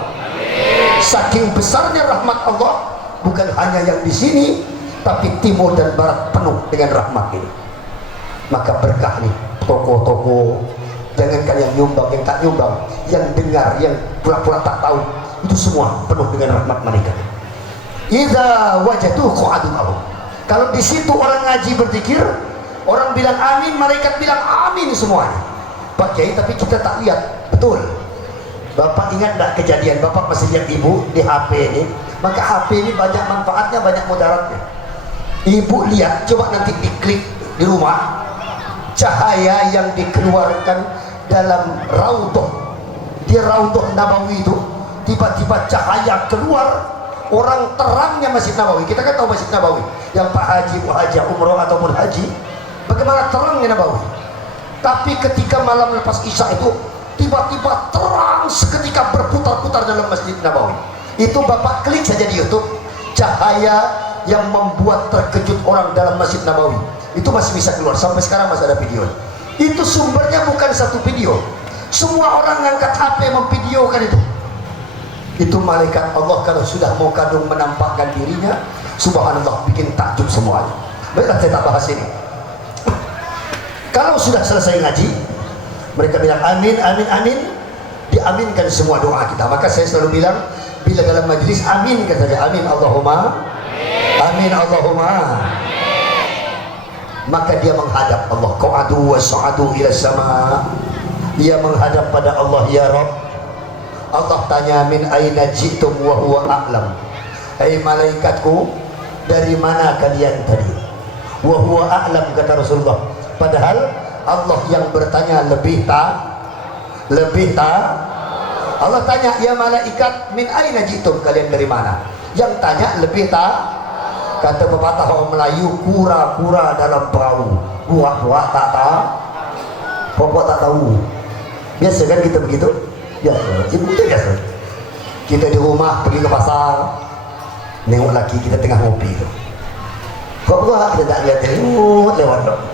Saking besarnya rahmat Allah, bukan hanya yang di sini, tapi timur dan barat penuh dengan rahmat ini. Maka berkah nih toko-toko, jangankan yang nyumbang, yang tak nyumbang, yang dengar, yang pura-pura tak tahu, itu semua penuh dengan rahmat malaikat. Idza wajadu qa'adun Allah. Kalau di situ orang ngaji berzikir, orang bilang amin, malaikat bilang amin semuanya. Pak Kiai, tapi kita tak lihat. Betul. Bapak ingat tak kejadian, Bapak masih lihat ibu di HP ini? Maka HP ini banyak manfaatnya, banyak mudaratnya. Ibu lihat, coba nanti diklik di rumah, cahaya yang dikeluarkan dalam raudhah, di raudhah Nabawi itu, tiba-tiba cahaya keluar, orang terangnya Masjid Nabawi. Kita kan tahu Masjid Nabawi yang Pak Haji, Bu Haji, umroh ataupun haji, bagaimana terangnya Nabawi. Tapi ketika malam lepas Isya itu, tiba-tiba terang seketika berputar-putar dalam Masjid Nabawi. Itu Bapak klik saja di YouTube, cahaya yang membuat terkejut orang dalam Masjid Nabawi itu masih bisa keluar, sampai sekarang masih ada video. Itu sumbernya bukan satu video, semua orang ngangkat HP memvideokan itu. Itu malaikat Allah kalau sudah mau kadung menampakkan dirinya, subhanallah, bikin takjub semuanya. Baiklah, saya tak bahas ini. Kalau sudah selesai ngaji, mereka bilang amin, amin, amin, diaminkan semua doa kita. Maka saya selalu bilang, bila dalam majlis amin, kata saja amin Allahumma, amin Allahumma. Maka dia menghadap Allah, qa'adu wa sa'adu ila sama, dia menghadap pada Allah, ya Rabb. Allah tanya, min aina jitum wa huwa a'lam. Hai malaikatku, dari mana kalian tadi? Wa huwa a'lam, kata Rasulullah. Padahal Allah yang bertanya lebih Allah tanya, ya malaikat, min aina jitum, kalian dari mana? Yang tanya lebih kata pepatah orang Melayu, kura-kura dalam perahu, buah-buah tak tahu, pokok tak tahu. Biasa kan kita begitu? Biasa, itu biasa. Kita di rumah pergi ke pasar, nengok laki kita tengah ngopi tu, kok buah kita tak lihat lewat dong.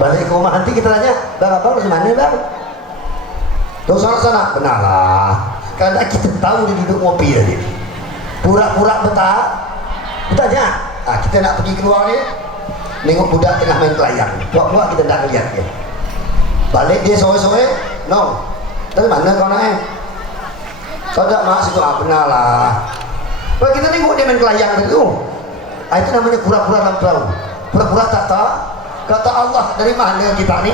Balik ke rumah nanti kita tanya, bang abang dari mana bang? Tuh sana, benar lah, karena kita tahu dia duduk ngopi tadi, pura-pura bertanya. Kita nak pergi keluar ni, nengok budak tengah main kelayang, buat-buat kita tak lihat dia. Balik dia sore-sore, no, dari mana kau nak? Kau tak mak situ, benar lah. Kalau kita tengok dia main kelayang tadi tu, itu namanya pura-pura dalam perahu, pura-pura tak tahu. Kata Allah, dari mana kita ni?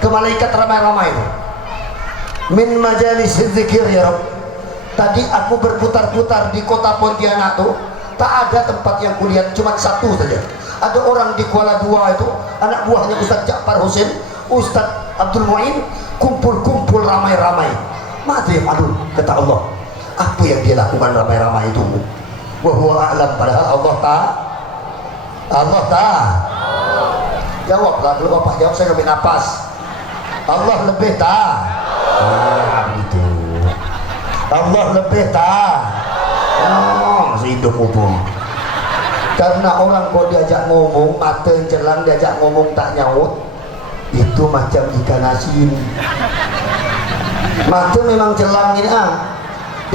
Ke malaikat ramai-ramai tu. Min majalis zikir ya Rabb. Tadi aku berputar-putar di kota Pontianak tu, Tak ada tempat yang kulihat, cuma satu saja. Ada orang di Kuala Dua itu, anak buahnya Ustaz Ja'far Hussein, Ustaz Abdul Mu'in, kumpul-kumpul ramai-ramai. Mati malu, kata Allah. Apa yang dia lakukan ramai-ramai itu? Wa huwa a'lam, padahal Allah tak. Jawablah, kalau bapak jawab saya ambil nafas. Allah lebih tak. Begitu. Allah lebih tak. Masih hidup umum. Karena orang kau diajak ngomong, mata yang celang, diajak ngomong tak nyaut, itu macam ikan asin. Mata memang celang ini,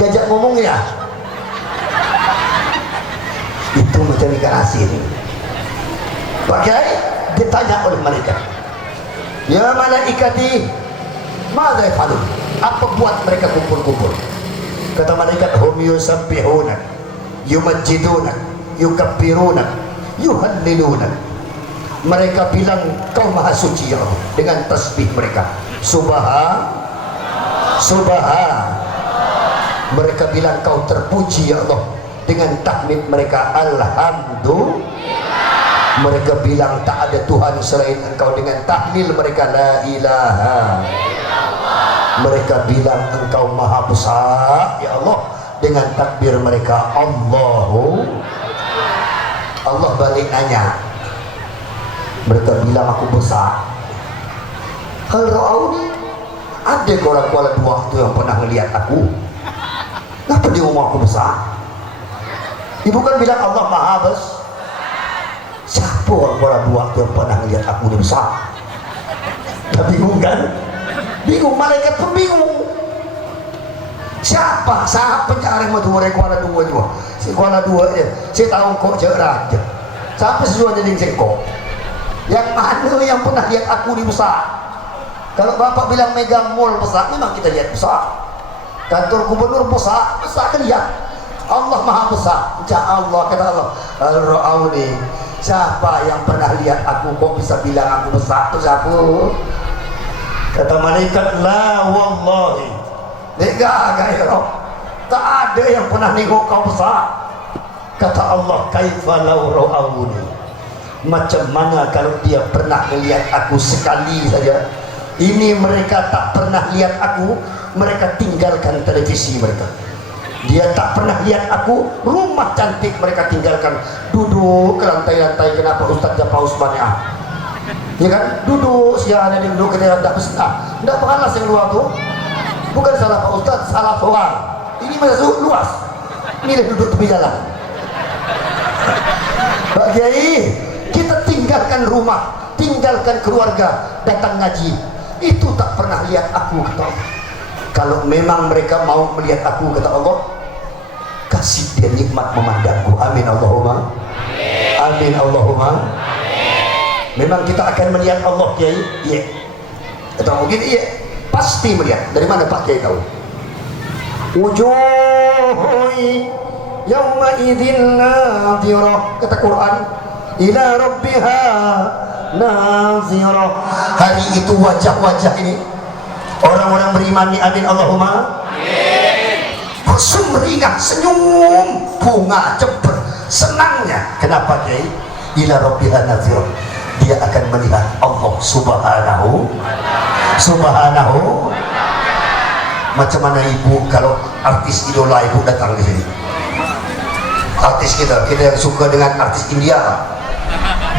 diajak ngomong ya, itu macam ikan asin. Pakai ditanya oleh malaikat, ya malaikati, madza yafalun, apa buat mereka kumpul-kumpul? Kata malaikat, hum yusabbihuna, yumajjiduna, yukabbiruna, yuhalliluna. Mereka bilang kau maha suci ya Allah dengan tasbih mereka. Subhan. Mereka bilang kau terpuji ya Allah dengan tahmid mereka. Alhamdulillah. Mereka bilang tak ada Tuhan selain engkau dengan tahlil mereka. La ilaha. Mereka bilang engkau maha besar ya Allah dengan takbir mereka. Allah balik nanya, mereka bilang aku besar. Kalau ada orang Kuala Dua itu yang pernah melihat aku, kenapa dia ngomong aku besar? Ibu kan bilang Allah maha besar. Siapa orang Kuala Dua itu yang pernah melihat aku dia besar? Tak bingung kan? Bingung, malaikat pun bingung. Siapa penjara yang orang Kuala Dua itu? Si Kuala Dua ya, saya tahu kok je raja. Siapa sesuatu jadi cekok? Yang mana yang pernah lihat aku ni besar? Kalau bapak bilang mega mall besar, memang kita lihat besar. Kantor gubernur besar kan lihat. Allah maha besar. Ya Allah, kata Allah, Al-Ra'auni, siapa yang pernah lihat aku kok bisa bilang aku besar? Itu siapa? Kata malaikat, la wallahi, tak ada yang pernah nengok kau besar. Kata Allah, kaifa law ra'auni, macam mana kalau dia pernah melihat aku sekali saja. Ini mereka tak pernah lihat aku, mereka tinggalkan televisi mereka. Dia tak pernah lihat aku, rumah cantik mereka tinggalkan, duduk ke lantai-lantai. Kenapa Ustaz Ja'far Usman ya? Ya kan, duduk, siapa yang duduk kita tak besar, tidak panas yang luar tu. Bukan salah Pak Ustaz, salah orang. Ini masuk luas. Ini dia duduk tepi jalan. Pak Kiai, kita tinggalkan rumah, tinggalkan keluarga, datang ngaji. Itu tak pernah lihat aku, kata Allah. Kalau memang mereka mau melihat aku, kata Allah, kasih dia nikmat memandangku. Amin Allahumma. Amin Allahumma. Memang kita akan melihat Allah, Kiai? Iya. Atau mungkin iya, pasti melihat. Dari mana Pak Kiai tahu? Wujuhi yawma idzin nadhirah, kata Quran, ila rabbiha nazirah. Hari itu wajah-wajah ini orang-orang beriman ni, amin Allahumma, bersumringah, senyum, bunga, jember, senangnya. Kenapa Kiai? Ila rabbiha nazirah, dia akan melihat Allah subhanahu. Macam mana ibu kalau artis idola ibu datang di sini, artis kita yang suka dengan artis India,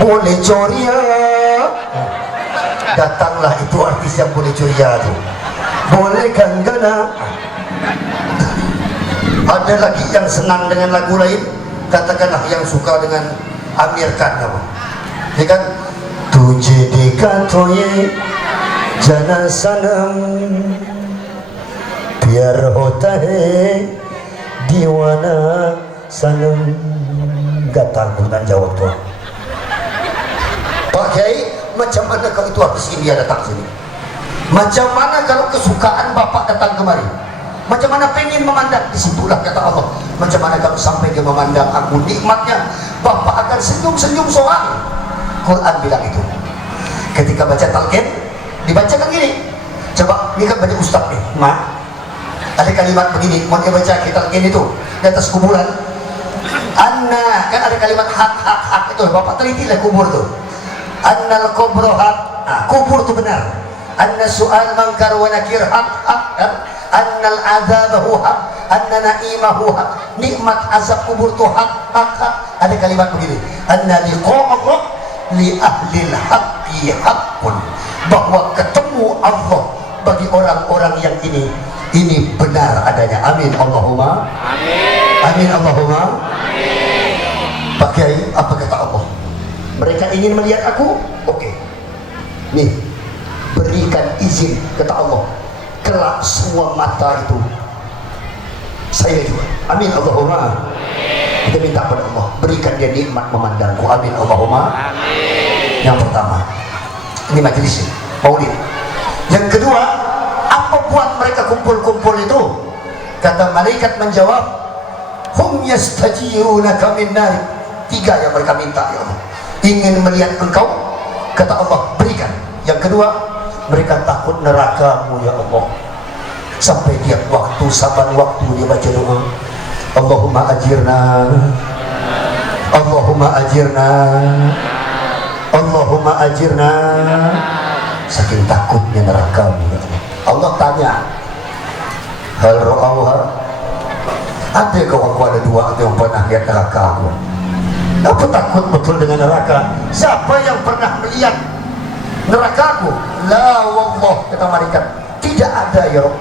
boleh coria, datanglah itu artis yang boleh coria tu, boleh kanggana. Ada lagi yang senang dengan lagu lain, katakanlah yang suka dengan Amir Khan apa, ya kan? Tujhe dekha to ye jana sanam, प्यार होता है दीवाना सनम. Gatal pun tak jawab tuan. Pak Kiai, macam mana kalau itu artis India datang sini? Macam mana kalau kesukaan bapak datang kemari? Macam mana pengen memandang? Disitulah kata Allah, macam mana kalau sampai dia memandang aku, nikmatnya bapak akan senyum-senyum soal. Quran bilang itu. Ketika baca talqin, dibacakan gini. Coba, ini kan baca ustaz nih, Mak. Ada kalimat begini, mau dia baca kita talqin itu di atas kuburan. Anna Nah, kan ada kalimat hak itu. Bapak telitilah kubur tuh. Annal kubur hak. Nah, kubur itu benar. Anna su'al mangkar wa nakir hak. Annal azabahu hak. Anna na'imahu hak. Nikmat azab kubur itu hak. Ada kalimat begini. Anna liqa'allah li ahlil haqqi haqqun. Bahwa ketemu Allah bagi orang-orang yang ini benar adanya. Amin Allahumma amin Allahumma amin. Pak Kiai, apa kata Allah? Mereka ingin melihat aku? Oke. Nih, berikan izin, kata Allah, kelak semua mata itu saya juga. Amin Allahumma. Kita minta pada Allah, berikan dia nikmat memandangku. Amin Allahumma amin. Yang pertama, ini majelis maulid. Yang kedua, apa buat mereka kumpul-kumpul itu? Kata malaikat menjawab, hum yastajirunaka min nar. Tiga yang mereka minta, ya Allah. Ingin melihat engkau, kata Allah, berikan. Yang kedua, mereka takut nerakamu, ya Allah. Sampai tiap waktu, saban waktu dia baca doa, Allahumma ajirna, Allahumma ajirna, Allahumma ajirna. Saking takutnya nerakamu, ya Allah. Allah tanya, hal ra'auha, ada kawan ada dua yang pernah lihat neraka aku? Apa takut betul dengan neraka? Siapa yang pernah melihat nerakaku? La wallah, kata malaikat, tidak ada ya Rabb.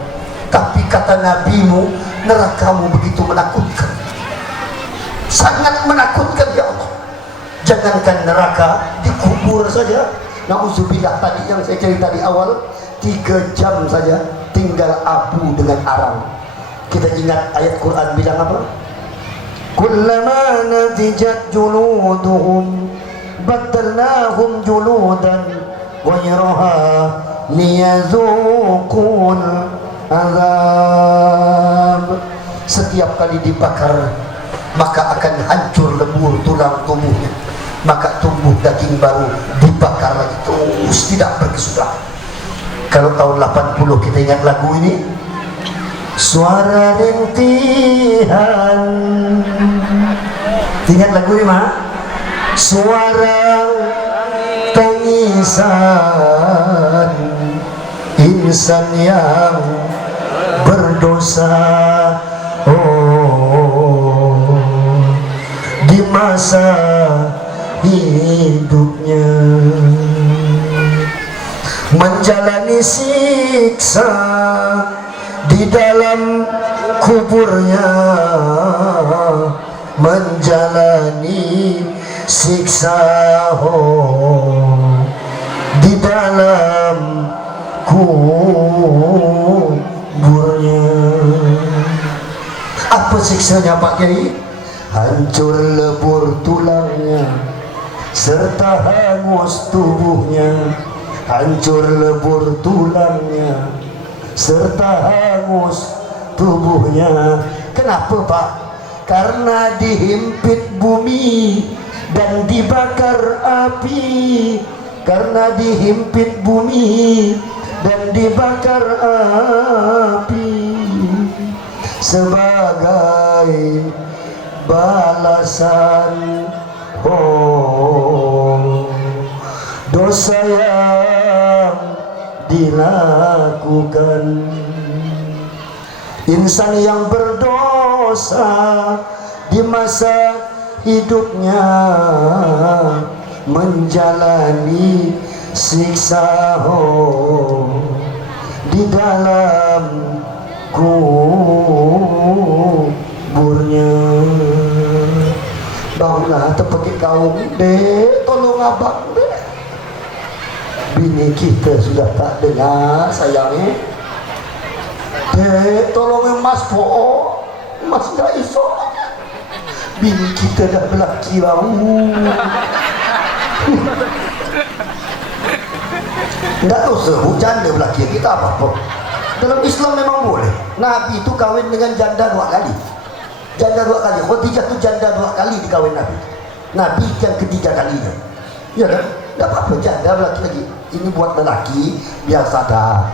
Tapi kata nabimu, nerakamu begitu menakutkan, sangat menakutkan ya Allah. Jangankan neraka, dikubur saja. Nauzubillah, tadi yang saya cerita di awal, 3 jam saja tinggal abu dengan arang. Kita ingat ayat Quran bilang apa? Kullama natijat juluduhum baddalnahum juludan ghayraha liyazuqul azab. Setiap kali dibakar maka akan hancur lebur tulang tubuhnya, maka tumbuh daging baru, dibakar lagi terus tidak berkesudahan. Kalau tahun 80 kita ingat lagu ini, suara rintihan. Ingat lagu ini mah? Suara tangisan insan yang berdosa, oh, di masa hidupnya, menjalani siksa di dalam kuburnya, menjalani siksa di dalam kuburnya. Apa siksanya Pak Kiai? Hancur lebur tulangnya serta hangus tubuhnya, hancur lebur tulangnya serta hangus tubuhnya. Kenapa Pak? Karena dihimpit bumi dan dibakar api. Karena dihimpit bumi dan dibakar api sebagai balasan, oh, dosa yang dilakukan. Insan yang berdosa di masa hidupnya menjalani siksa, oh, di dalam kuburnya. Bangunlah tepeki kaum deh, tolong abang deh. Bini kita sudah tak dengar sayangnya. Dek, tolong mas po, mas gak iso. Bini kita dah belaki bau. Enggak tahu sehujan dia belaki kita apa-apa. Dalam Islam memang boleh. Nabi itu kawin dengan janda 2 kali. Janda 2 kali. Khadijah itu janda 2 kali dikawin Nabi. Nabi yang ketiga kalinya. Ya kan? Enggak apa-apa, janda belaki lagi. Ini buat lelaki biar sadar.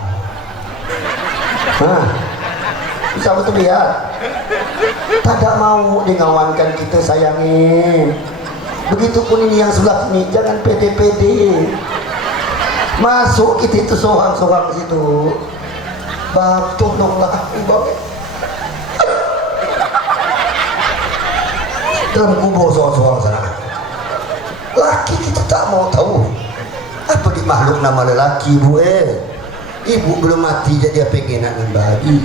Nah, bisa betul lihat. Tak mau dengawankan kita sayangin. Begitupun ini yang sebelah sini, jangan pede-pede. Masuk kita itu seorang-seorang situ. Bab, tolonglah Bab. Dalam kubur seorang-seorang sana. Laki kita tak mau tahu. Apa di makhluk nama lelaki bu Ibu belum mati jadi apa yang enak bagi.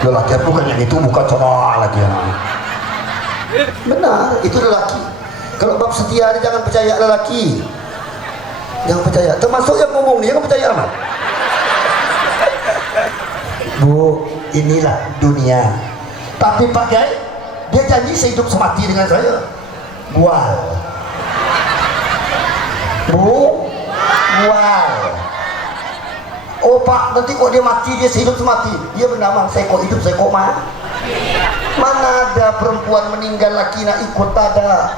Lelaki bukan yang itu, bukan coba lagi yang benar, itu lelaki. Kalau bab setia jangan percaya lelaki. Jangan percaya, termasuk yang ngomong nih, jangan percaya amat. Bu, inilah dunia. Tapi Pak Gai, dia janji sehidup semati dengan saya. Bual. Bu, bual. Oh Pak, nanti kok dia mati, dia sehidup semati. Dia bernama, saya kok hidup, saya kok mati. Mana ada perempuan meninggal laki nak ikut, tak ada.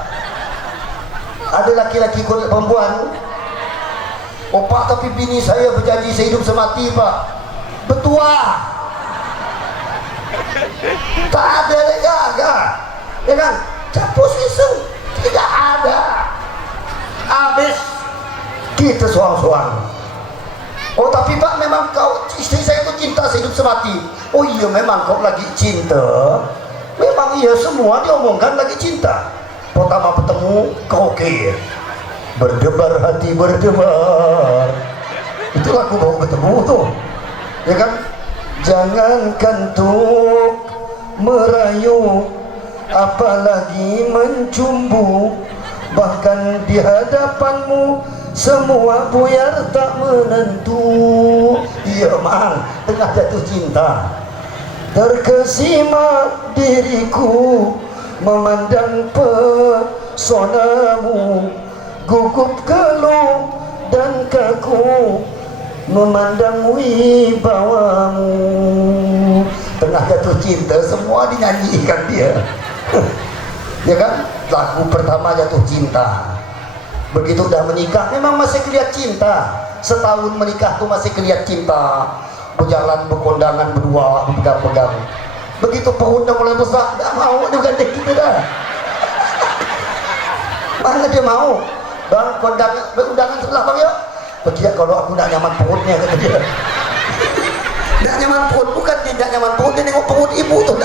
Ada laki-laki ikut perempuan. Oh Pak, tapi bini saya berjanji sehidup semati Pak. Betua. Tak ada lega, ya kan? Capus isu tidak ada. Habis kita soang-soang. Oh tapi Pak, memang kau istri saya itu cinta sehidup semati. Oh iya, memang kau lagi cinta. Memang iya, semua diomongkan lagi cinta. Pertama bertemu kau oke. Berdebar hati berdebar. Itu lagu baru bertemu tuh, ya kan? Jangankan tuh merayu, apalagi mencumbu. Bahkan di hadapanmu semua buyar tak menentu. Iya mang, tengah jatuh cinta terkesima diriku memandang pesonamu, gugup keluh dan kaku memandang wibawamu. Tengah jatuh cinta semua dinyanyikan dia. Ya kan, lagu pertama jatuh cinta. Begitu udah menikah memang masih kelihatan cinta. Setahun menikah tuh masih kelihatan cinta. Berjalan berkondangan berdua, berpegang-pegang. Begitu perutnya mulai besar, gak mau dia gandeng kita dah. Mana dia mau? Bang, undangan sebelah bang yuk. Begitu kalau aku gak nyaman perutnya kata dia. Gak nyaman perut, bukan dia gak nyaman perut, dia nengok perut ibu tuh.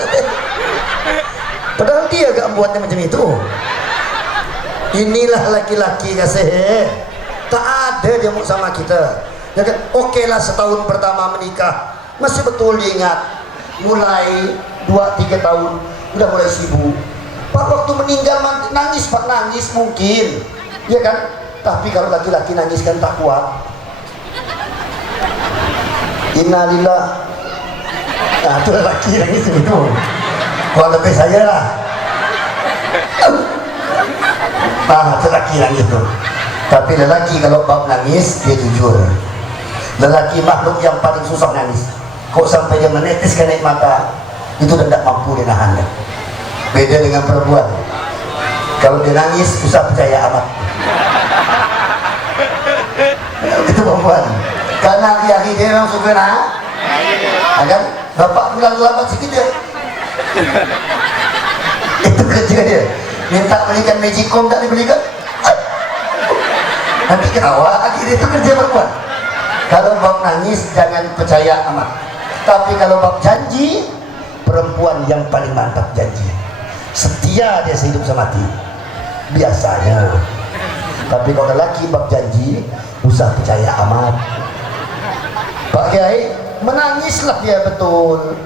Padahal dia gak buatnya macam itu. Inilah laki-laki kasih. Tak ada dia mau sama kita. Ya kan? Oke lah, setahun pertama menikah masih betul diingat. Mulai 2-3 tahun udah mulai sibuk. Pak waktu meninggal nangis, Pak nangis mungkin, ya kan? Tapi kalau laki-laki nangis kan tak kuat. Innalillah. Nah itu laki nangis itu. Kalau lebih saya lah. Nah itu laki nangis itu. Tapi lelaki kalau bab nangis dia jujur. Lelaki makhluk yang paling susah nangis. Kok sampai dia meneteskan air mata, itu tidak mampu dia nahan. Beda dengan perempuan. Kalau dia nangis susah percaya amat. Itu perempuan. Karena hari-hari dia memang suka kan? Bapak pulang lambat sikit dia. Itu kerja dia. Minta belikan magicom tak dibelikan. Nanti ketawa lagi, itu kerja perempuan. Kalau bab nangis jangan percaya amat. Tapi kalau bab janji, perempuan yang paling mantap janji. Setia dia sehidup semati. Biasanya. Tapi kalau lelaki bab janji, usah percaya amat. Pak Kiai, menangislah dia betul.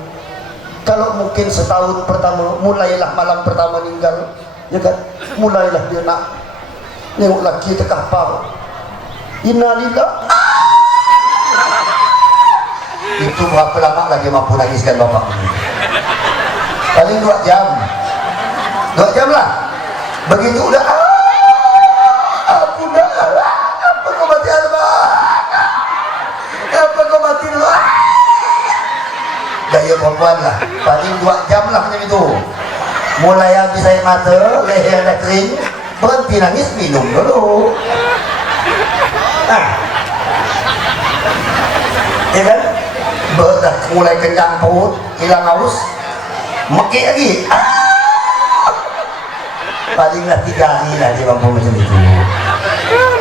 Kalau mungkin setahun pertama, mulailah malam pertama meninggal, ya kan? Mulailah dia nak nengok laki terkapar. Innalillah. Itu berapa lama lagi mampu nangiskan bapak? Paling 2 jam. 2 jam lah. Begitu udah aku dah apa kau mati apa kau mati dulu gaya perempuan lah. Paling 2 jam lah macam itu. Mulai habis air mata, leher dah kering, berhenti nangis, minum dulu. Ya kan? Berdak mulai kenyang perut, hilang haus, mekik lagi. Palinglah 3 hari lah dia mampu macam itu.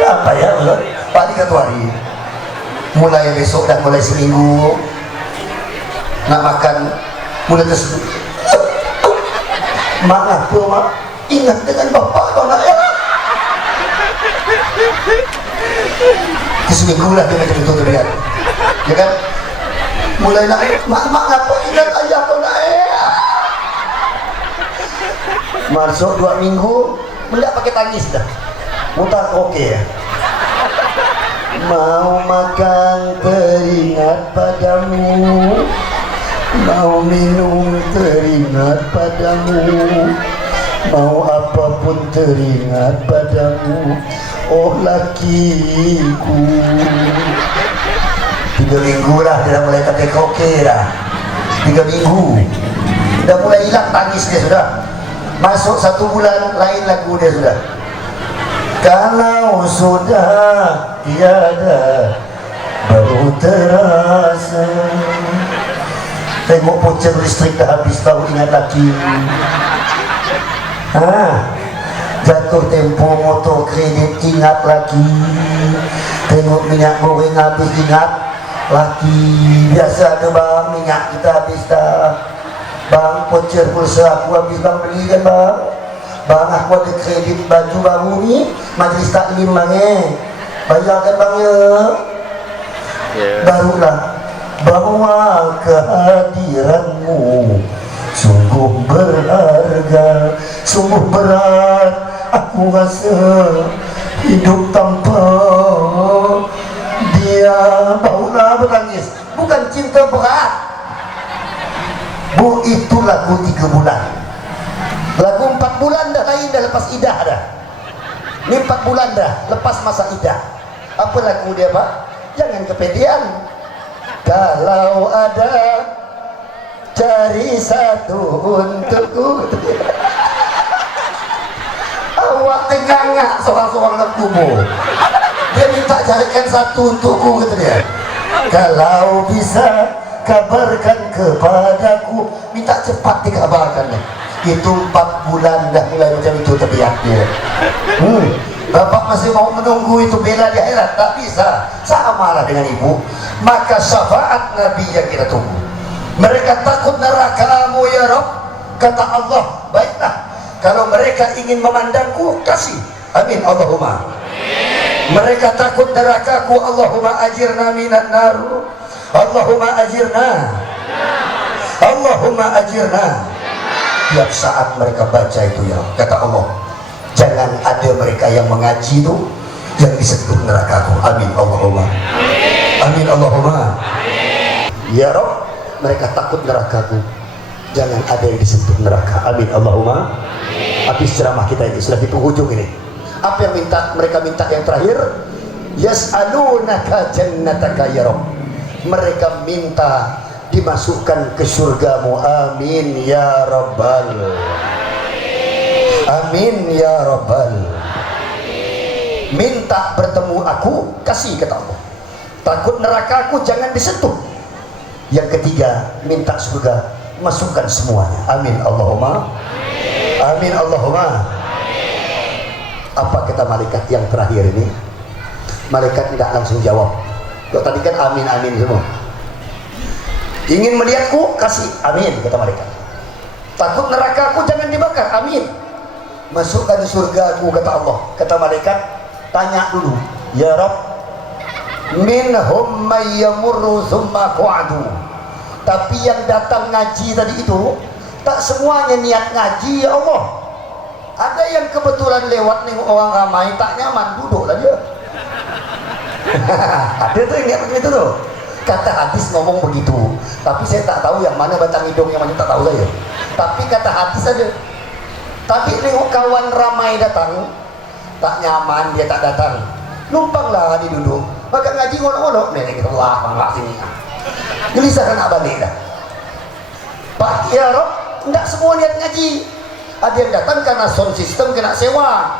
Apa ya, betul? Paling 1 hari. Mulai besok dan mulai seminggu nak makan, mulai tersebut. Mak apa mak? Ingat dengan bapak kau nak ya? Seminggu lah dia macam itu terlihat. Ya kan? Mulai nak mak apa? Ingat ayah kau nak ya? Masuk 2 minggu, tidak pakai tangis dah. Muntah okey ya. Mau makan teringat padamu, mau minum teringat padamu, mau apapun teringat padamu, oh lakiku. 3 minggu lah dia dah mulai pakai okey dah. 3 minggu dah mulai hilang tangis dia sudah. Masuk 1 bulan lain lagu dia sudah. Kalau sudah tiada baru terasa. Tengok voucher listrik dah habis, tahu ingat lagi. Jatuh tempo motor kredit ingat lagi. Tengok minyak goreng habis ingat lagi. Biasa ada bang, minyak kita habis dah. Bang, voucher pulsa aku habis bang, beli kan bang. Bang, aku ada kredit baju baru ni, majlis taklim bang bayarkan bang ya. Barulah bahwa kehadiranmu sungguh berharga, sungguh berat aku rasa hidup tanpa dia. Barulah bertangis, bukan cinta berat bu, itu lagu 3 bulan. Lagu 4 bulan dah lain, dah lepas idah dah. Ini 4 bulan dah lepas masa idah. Apa lagu dia pak? Jangan kepedean. Kalau ada cari satu untukku. Awak tengah seorang-seorang dalam tubuh. Dia minta carikan satu untukku kata dia. Kalau bisa kabarkan kepadaku, minta cepat dikabarkan. Itu 4 bulan dah mulai macam itu terlihat dia. Bapak masih mau menunggu itu bela di akhirat? Tak bisa. Samalah dengan ibu. Maka syafaat Nabi yang kita tunggu. Mereka takut nerakamu ya Rabb, kata Allah. Baiklah, kalau mereka ingin memandangku, kasih. Amin Allahumma. Mereka takut nerakaku, Allahumma ajirna minan nar. Allahumma ajirna. Allahumma ajirna. Tiap saat mereka baca itu ya, kata Allah, jangan ada mereka yang mengaji itu yang disentuh nerakaku. Amin Allahumma. Amin Allahumma. Ya Rabb, mereka takut nerakaku, jangan ada yang disentuh neraka. Amin Allahumma. Habis ceramah kita ini sudah di penghujung ini. Apa yang mereka minta yang terakhir? Yas'alunaka jannataka ya Rabb. Mereka minta dimasukkan ke surgamu. Amin ya Rabbal. Amin ya Rabbal. Minta bertemu aku, kasih kata Allah. Takut neraka aku, jangan disentuh. Yang ketiga, minta surga, masukkan semuanya. Amin Allahumma. Amin Allahumma. Apa kata malaikat yang terakhir ini? Malaikat tidak langsung jawab. Kalau tadi kan amin amin semua. Ingin melihatku, kasih. Amin kata malaikat. Takut nerakaku, jangan dibakar. Amin. Masukkan surgaku kata Allah. Kata malaikat, tanya dulu, ya Rabb, minhum may yamurru thumma qu'adu. Tapi yang datang ngaji tadi itu tak semuanya niat ngaji ya Allah. Ada yang kebetulan lewat nengok orang ramai, tak nyaman, duduk lah dia. Ada tuh yang niat begitu tuh. Kata hadis ngomong begitu, tapi saya tak tahu yang mana batang hidung, yang mana tak tahu saya. Tapi kata hadis saja. Tapi nengok kawan ramai datang, tak nyaman, dia tak datang, numpanglah di duduk. Maka ngaji ngodok-ngodok, nenek kita lah bangga sini. Gelisah nak balik dah. Pak ya Rob, tidak semua niat ngaji. Ada yang datang karena sound system kena sewa.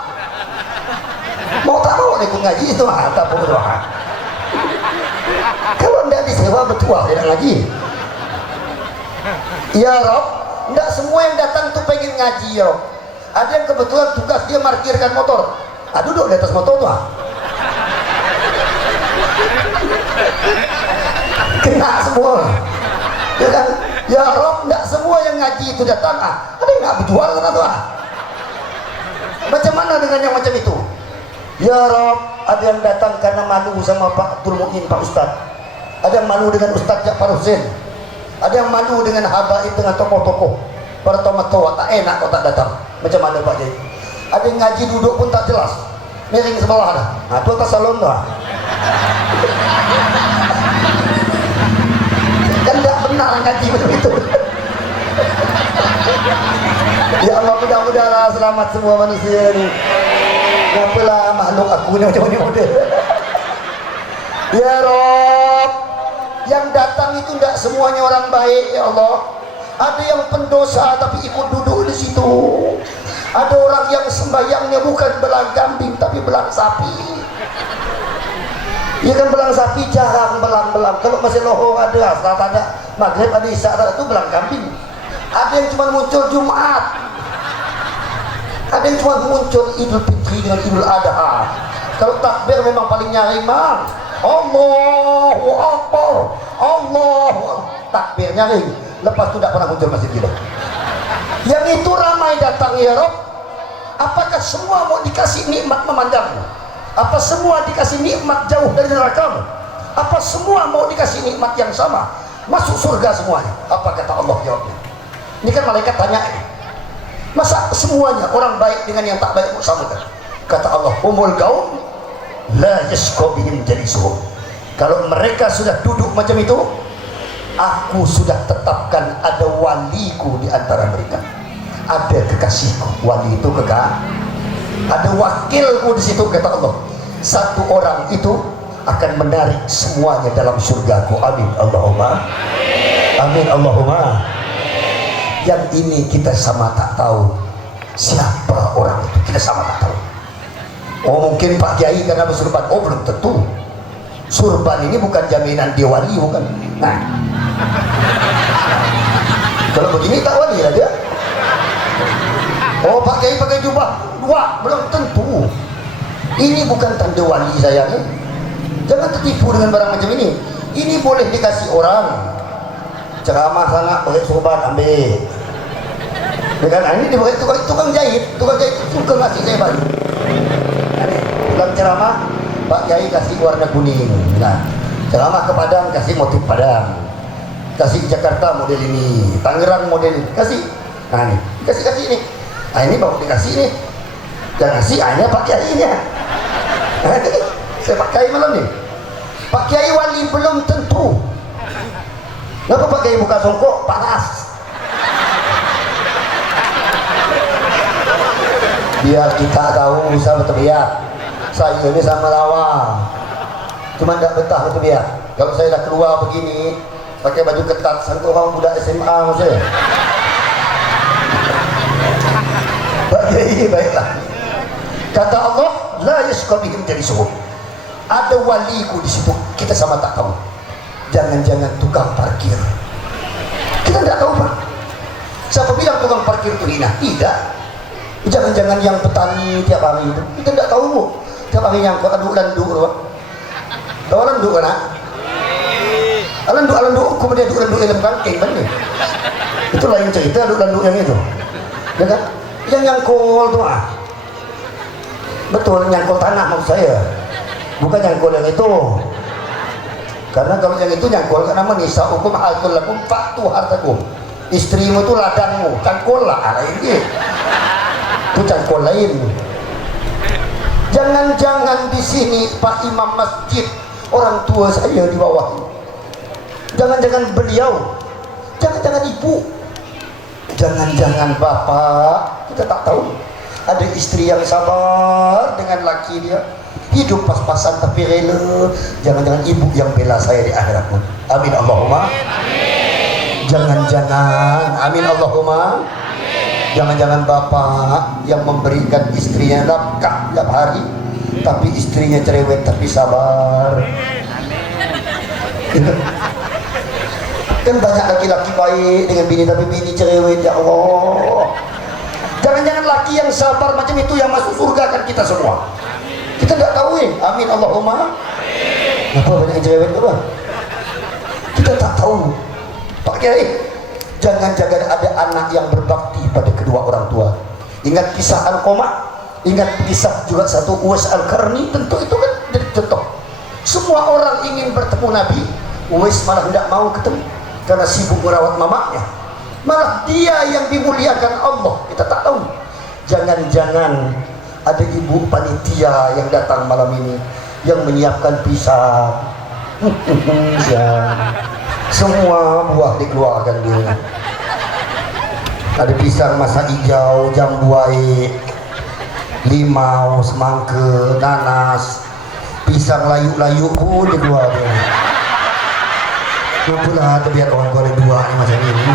Mau tak mau ikut ngaji itu tak berdoa. Kalau tidak disewa betul tidak ngaji. Ya Rob, enggak semua yang datang tuh pengen ngaji ya Rob. Ada yang kebetulan tugas dia parkirkan motor. Duduk di atas motor tuh. Kena semua. Ya kan? Ya Rob, enggak semua yang ngaji itu datang. Ada yang enggak berjual kan tuh. Macam mana dengan yang macam itu? Ya Rob, ada yang datang karena malu sama Pak Abdul Mu'in, Pak Ustaz. Ada yang malu dengan Ustaz Ja'far Hussein. Ada yang malu dengan habaib, dengan tokoh-tokoh. Para tomat-tomat tak enak kok tak datang. Macam mana Pak Jai? Ada yang ngaji duduk pun tak jelas. Miring sebelah dah. Itu atas salon dah. Kan tak benar ngaji macam itu. Ya Allah, mudah-mudahan selamat semua manusia ni. Kenapalah makhluk aku ni macam ni model. Ya Rob, yang datang itu tidak semuanya orang baik ya Allah. Ada yang pendosa tapi ikut duduk di situ. Ada orang yang sembahyangnya bukan belang kambing tapi belang sapi. Ya kan, belang sapi jarang belang-belang. Kalau masih lohor ada, saat ada maghrib ada isya itu belang kambing. Ada yang cuma muncul Jumat. Ada yang cuma muncul Idul Fitri dengan Idul Adha. Kalau takbir memang paling nyaring mang. Allahu Akbar, Allahu takbir nyaring. Lepas itu tidak pernah muncul masjid kita. Yang itu ramai datang ya Rob. Apakah semua mau dikasih nikmat memandangmu? Apa semua dikasih nikmat jauh dari nerakamu? Apa semua mau dikasih nikmat yang sama? Masuk surga semuanya. Apa kata Allah jawabnya? Ini kan malaikat tanya ini. Masa semuanya orang baik dengan yang tak baik sama kan? Kata Allah, humul gaum la yashqa bihim jalisuhum. Kalau mereka sudah duduk macam itu, aku sudah tetapkan ada waliku di antara mereka. Ada kekasihku. Wali itu ada wakilku di situ kata Allah. Satu orang itu akan menarik semuanya dalam surgaku. Amin Allahumma. Amin Allahumma. Yang ini kita sama tak tahu siapa orang itu, kita sama tak tahu. Oh mungkin Pak Kiai karena bersurban. Oh belum tentu. Surban ini bukan jaminan dia wali, bukan. Nah, kalau begini tak wali lah dia. Oh Pak Kiai pakai jubah dua, belum tentu. Ini bukan tanda wali saya nih. Jangan tertipu dengan barang macam ini. Ini boleh dikasih orang. Ceramah sangat pakai surban ambil. Dengan ini dipakai tukang jahit suka ngasih saya baju. Dalam ceramah Pak Kiai kasih warna kuning. Nah, ceramah ke Padang kasih motif Padang. Kasih Jakarta model ini, Tangerang model ini. Kasih. Nah ini, kasih ini. Nah ini baru dikasih ini. Jangan kasih hanya Pak Kiai-nya. Nah, saya Pak Kiai malam nih. Pak Kiai wali belum tentu. Kenapa Pak Kiai buka songkok? Panas. Biar kita tahu bisa berteriak. Saya ini sama lawa. Cuma tidak betah berteriak. Kalau saya dah keluar begini, pakai baju ketat, sangka orang budak SMA maksudnya. Pak Kiai baiklah. Kata Allah, la yashqa bihim jalisuhum. Ada waliku di situ, kita sama tak tahu. Jangan-jangan tukang parkir. Kita tidak tahu Pak. Siapa bilang tukang parkir itu hina? Tidak. Jangan-jangan yang petani tiap hari itu, kita tidak tahu Bu. Tiap hari nyangkut aduk-landuk Pak. Tahu landuk kan? Landuk kemudian aduk-landuk dalam kangkeng kan? Itu lain cerita aduk-landuk yang itu. Ya kan? Yang nyangkul tuh betul, nyangkul tanah maksud saya. Bukan nyangkul yang itu. Karena kalau yang itu nyangkul karena menisa hukum altul lakum faktu hartakum. Istrimu itu ladangmu, cangkul lah ini. Itu cangkul lain. Jangan-jangan di sini Pak Imam Masjid, orang tua saya di bawah. Jangan-jangan beliau, jangan-jangan ibu, jangan-jangan bapak, kita tak tahu. Ada istri yang sabar dengan laki dia, hidup pas-pasan tapi rela. Jangan-jangan ibu yang bela saya di akhirat pun. Amin Allahumma. Jangan-jangan, amin Allahumma. Jangan-jangan bapak yang memberikan istrinya nafkah tiap hari, tapi istrinya cerewet tapi sabar. Kan banyak laki-laki baik dengan bini tapi bini cerewet, ya Allah. Jangan-jangan laki yang sabar macam itu yang masuk surga kan kita semua. Kita tidak tahu amin Allahumma. Apa banyak yang cerewet apa? Kita tak tahu. Pak Kiai, jangan-jangan ada anak yang berbakti pada kedua orang tua. Ingat kisah Al-Qamah, ingat kisah juga satu Uwais Al-Qarni, tentu itu kan jadi contoh. Semua orang ingin bertemu Nabi, Uwais malah tidak mau ketemu karena sibuk merawat mamanya. Malah dia yang dimuliakan Allah, kita tak tahu. Jangan-jangan ada ibu panitia yang datang malam ini yang menyiapkan pisang. Semua buah dikeluarkan dia. Ada pisang masa hijau, jambu air, limau, semangka, nanas, pisang layu-layu pun dikeluarkan. Kenapalah terbiar orang goreng dua ni macam ini.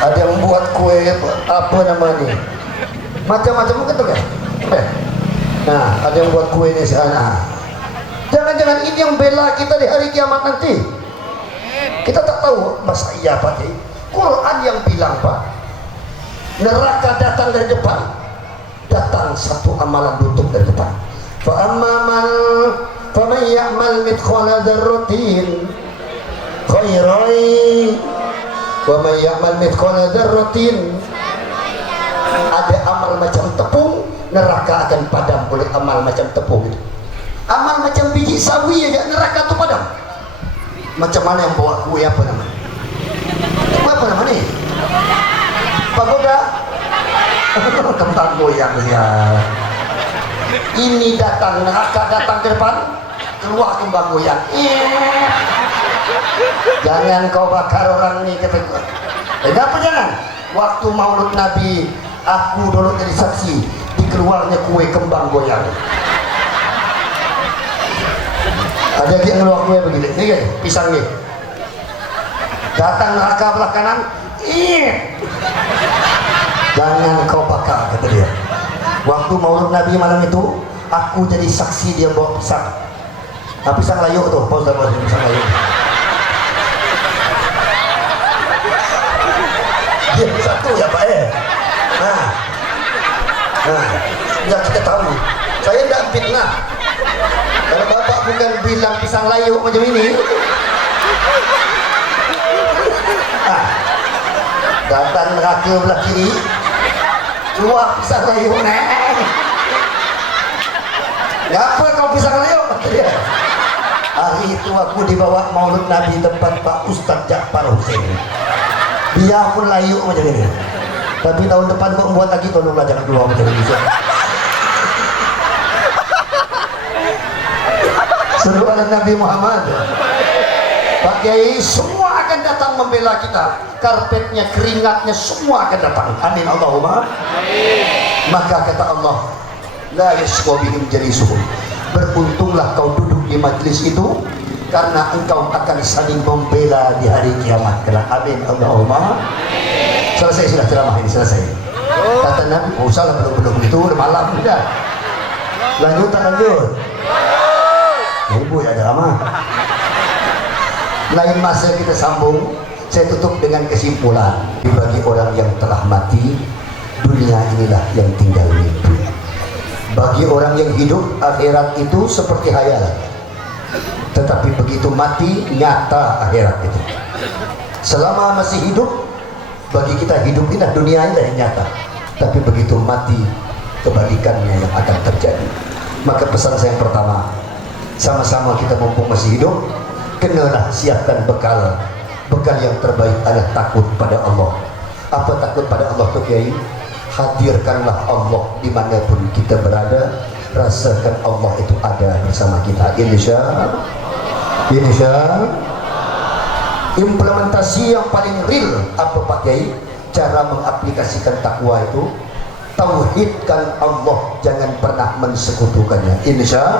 Ada yang buat kue apa nama ni? Macam-macam bukan tu kan? Ada yang buat kue ni sana. Jangan-jangan ini yang bela kita di hari kiamat nanti. Kita tak tahu masa iya Pak Kiai. Quran yang bilang Pak, neraka datang dari depan. Datang satu amalan tutup dari depan. Fa amman faman ya'mal mithqala dzarratin khairan wa man ya'mal mithqala dzarratin. Ada amal macam tepung, neraka akan padam oleh amal macam tepung itu. Amal macam biji sawi aja neraka tu padam. Macam mana yang bawa kue apa namanya? Apa nama ni? Pagoda. Kembang goyang dia. Ini datang neraka datang ke depan, keluar kembang goyang. Jangan kau bakar orang ni kata gua. Kenapa jangan? Waktu Maulud Nabi aku dulu jadi saksi dikeluarnya kue kembang goyang. Ada yang ngeluar kue begini, ni kan pisang ni. Datang neraka belah kanan, jangan kau bakar kata dia. Waktu Maulud Nabi malam itu, aku jadi saksi dia bawa pisang. Pisang layu tu, pisang layu. Dia satu ya Pak ya kita tahu. Saya tidak fitnah. Kalau Bapak bukan bilang pisang layu macam ini, datang neraka belah kiri, keluar pisang layu Ngapa kau pisang layu? Hari itu aku dibawa Maulud Nabi tempat Pak Ustaz Ja'far Hussein. Dia pun layu macam ini. Tapi tahun depan kau buat lagi, tolonglah jangan keluar macam ini. Seruan Nabi Muhammad. Pak Kiai, semua akan datang membela kita. Karpetnya, keringatnya, semua akan datang. Amin Allahumma. Maka kata Allah, la yashqa bihim jalisuhum. Beruntunglah kau duduk di majlis itu, karena engkau akan saling membela di hari kiamat kelak. Amin Allahumma. Selesai sudah ceramah ini, selesai. Kata Nabi, salah belum itu, udah malam sudah. Lanjut. Ibu ya ceramah. Lain masa kita sambung. Saya tutup dengan kesimpulan. Bagi orang yang telah mati, dunia inilah yang tinggal mimpi. Bagi orang yang hidup, akhirat itu seperti hayalan. Tetapi begitu mati, nyata akhirat itu. Selama masih hidup, bagi kita hidup inilah dunia inilah yang nyata. Tapi begitu mati, kebalikannya yang akan terjadi. Maka pesan saya yang pertama, sama-sama kita mumpung masih hidup, kenalah siapkan bekal. Bekal yang terbaik adalah takut pada Allah. Apa takut pada Allah tu Kiai? Hadirkanlah Allah dimanapun kita berada. Rasakan Allah itu ada bersama kita. Insya implementasi yang paling real apa Pak Kiai? Cara mengaplikasikan takwa itu, tauhidkan Allah, jangan pernah mensekutukannya. Insya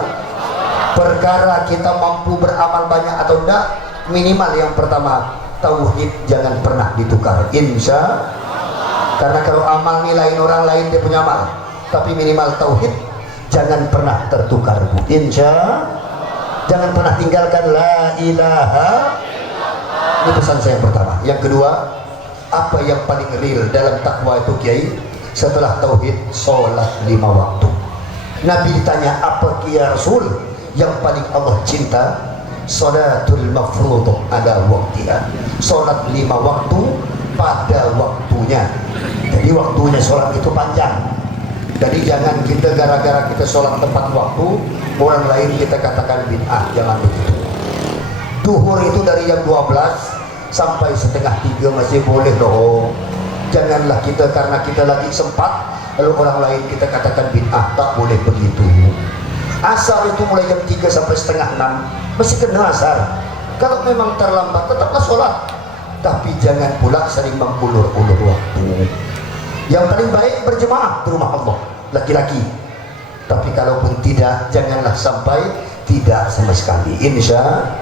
perkara kita mampu beramal banyak atau tidak, minimal yang pertama tauhid jangan pernah ditukar. Insya. Karena kalau amal ni lain, orang lain dia punya amal, tapi minimal tauhid jangan pernah tertukar. Insya. Jangan pernah tinggalkan la ilaha. Ini pesan saya yang pertama. Yang kedua, apa yang paling real dalam takwa itu Kiai? Setelah tauhid, sholat 5 waktu. Nabi ditanya, apa ya Rasul yang paling Allah cinta? Sholatul mafruḍah ada waktiha. Sholat 5 waktu pada waktunya. Jadi waktunya sholat itu panjang. Jadi jangan kita gara-gara kita sholat tepat waktu, orang lain kita katakan bid'ah. Jangan begitu. Duhur itu dari jam 12 sampai setengah 3 masih boleh loh. Janganlah kita karena kita lagi sempat lalu orang lain kita katakan bid'ah. Tak boleh begitu. Asar itu mulai jam 3 sampai setengah 6 masih kena asar. Kalau memang terlambat tetaplah sholat, tapi jangan pula sering mengulur-ulur waktu. Yang paling baik berjemaah di rumah Allah laki-laki, tapi kalaupun tidak, janganlah sampai tidak sama sekali. Insya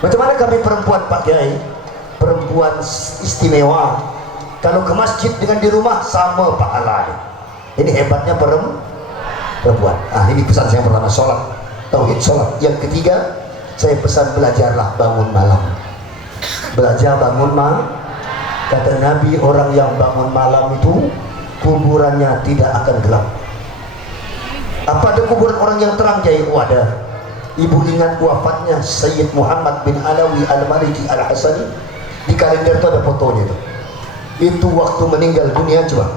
Macam mana kami perempuan Pak Kiai? Perempuan istimewa. Kalau ke masjid dengan di rumah sama pahalanya. Ini hebatnya perempuan. Ini pesan saya pertama, sholat, tauhid sholat. Yang ketiga, saya pesan belajarlah bangun malam. Belajar bangun malam. Kata Nabi, orang yang bangun malam itu kuburannya tidak akan gelap. Apa ada kuburan orang yang terang Kiai? Ada. Ibu ingat wafatnya Sayyid Muhammad bin Alawi Al-Maliki Al-Hasani. Di kalender itu ada fotonya itu. Itu waktu meninggal dunia. Coba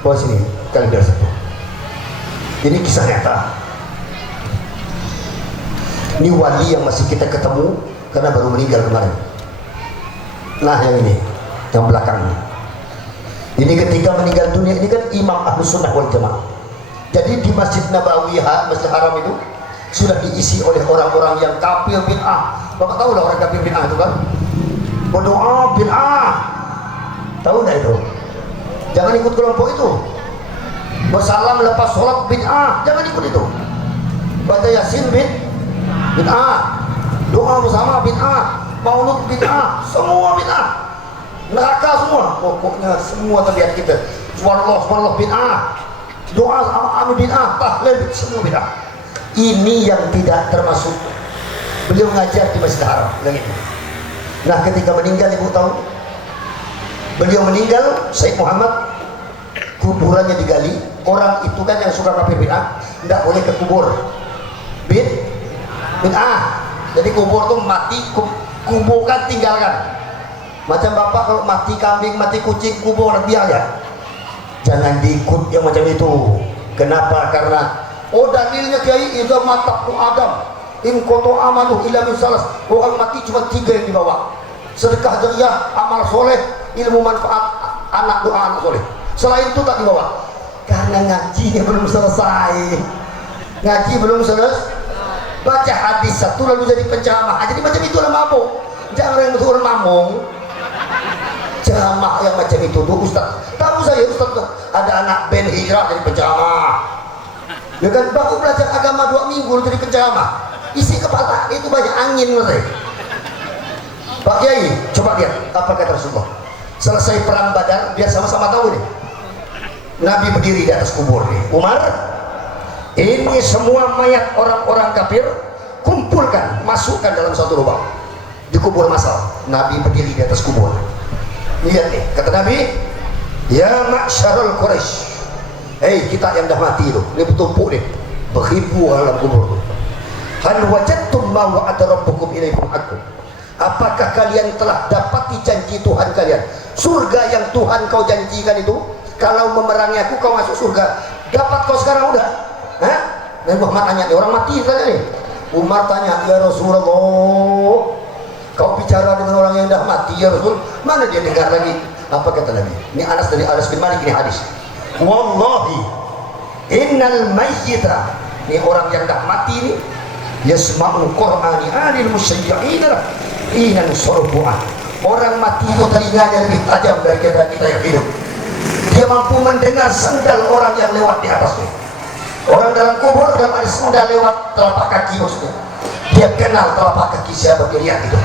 bawa sini kalender satu. Ini kisah nyata. Ini wali yang masih kita ketemu karena baru meninggal kemarin. Nah yang ini, yang belakang ini ketika meninggal dunia. Ini kan imam Ahlus Sunnah wal Jamaah. Jadi di Masjid Nabawi, Masjid Haram itu sudah diisi oleh orang-orang yang kafir bid'ah. Bapak tahu lah orang kafir bid'ah itu kan? Berdoa bid'ah. Tahu enggak itu? Jangan ikut kelompok itu. Bersalam lepas sholat bid'ah. Jangan ikut itu. Baca Yasin bid'ah. Doa bersama bid'ah. Maulud bid'ah. Semua bid'ah. Neraka semua. Pokoknya semua terlihat kita. Subhanallah bid'ah. Doa amin bid'ah. Tahlil semua bid'ah. Ini yang tidak termasuk. Beliau ngajar di Masjid Haram. Nah ketika meninggal, ibu tahu, beliau meninggal, Sayyid Muhammad, kuburannya digali. Orang itu kan yang suka kafir bid'ah, tidak boleh ke kubur bid'ah. Jadi kubur tuh mati, kuburkan, tinggalkan. Macam bapak kalau mati kambing, mati kucing, kubur biar aja. Jangan diikut yang macam itu. Kenapa? Karena dalilnya Kiai, idza mata Adam in koto amalu illa min salas. Orang mati cuma 3 yang dibawa: sedekah jariyah, amal soleh, ilmu manfaat, anak doa anak soleh. Selain itu tak dibawa karena ngajinya belum selesai. Ngaji belum selesai, baca hadis satu lalu jadi penceramah. Jadi macam itulah mabuk. Jangan yang betul mamong ceramah yang macam itu tuh Ustaz. Tahu saya Ustaz tuh ada anak band hijrah jadi penceramah. Ya kan baru belajar agama 2 minggu jadi penceramah. Isi kepala itu banyak angin menurut. Pak Kiai, coba lihat apa kata Rasulullah. Selesai perang Badar, biar sama-sama tahu nih. Nabi berdiri di atas kubur nih. Umar, ini semua mayat orang-orang kafir kumpulkan, masukkan dalam satu lubang di kubur masal. Nabi berdiri di atas kubur. Lihat nih, kata Nabi, ya ma'syarul Quraisy. Hei kita yang dah mati itu, ini bertumpuk nih, beribu dalam kubur itu. Hal wajadtum ma wa'ada rabbukum ilaikum haqqun. Apakah kalian telah dapati janji Tuhan kalian? Surga yang Tuhan kau janjikan itu, kalau memerangi aku kau masuk surga. Dapat kau sekarang udah? Hah? Dan Muhammad tanya nih, orang mati tanya nih. Umar tanya, ya Rasulullah, kau bicara dengan orang yang dah mati ya Rasul? Mana dia dengar lagi? Apa kata Nabi? Ini Anas dari Anas bin Malik, ini hadis. Wallahi innal mayyita, ini orang yang dah mati ini, yasma'u qur'ani anil musyayyi'ina inan surbu'an. Orang mati itu telinganya lebih tajam dari kita yang hidup. Dia mampu mendengar sendal orang yang lewat di atasnya. Orang dalam kubur kalau ada sendal lewat telapak kaki maksudnya, dia kenal telapak kaki siapa, dia lihat itu.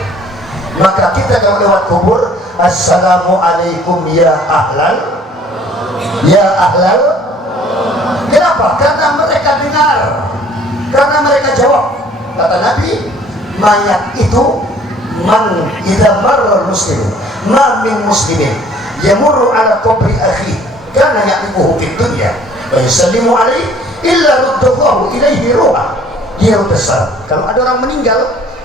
Maka kita kalau lewat kubur, assalamualaikum ya ahlal, ya ahlal. Kenapa? Karena mereka dengar Karena mereka jawab, kata Nabi, mayat itu man idza marra muslim ma min muslimin yamurru ala qabri akhi kana ya'rifuhu fid dunya wa yusallimu alaihi illa radallahu ilaihi ruha dia besar. Kalau ada orang meninggal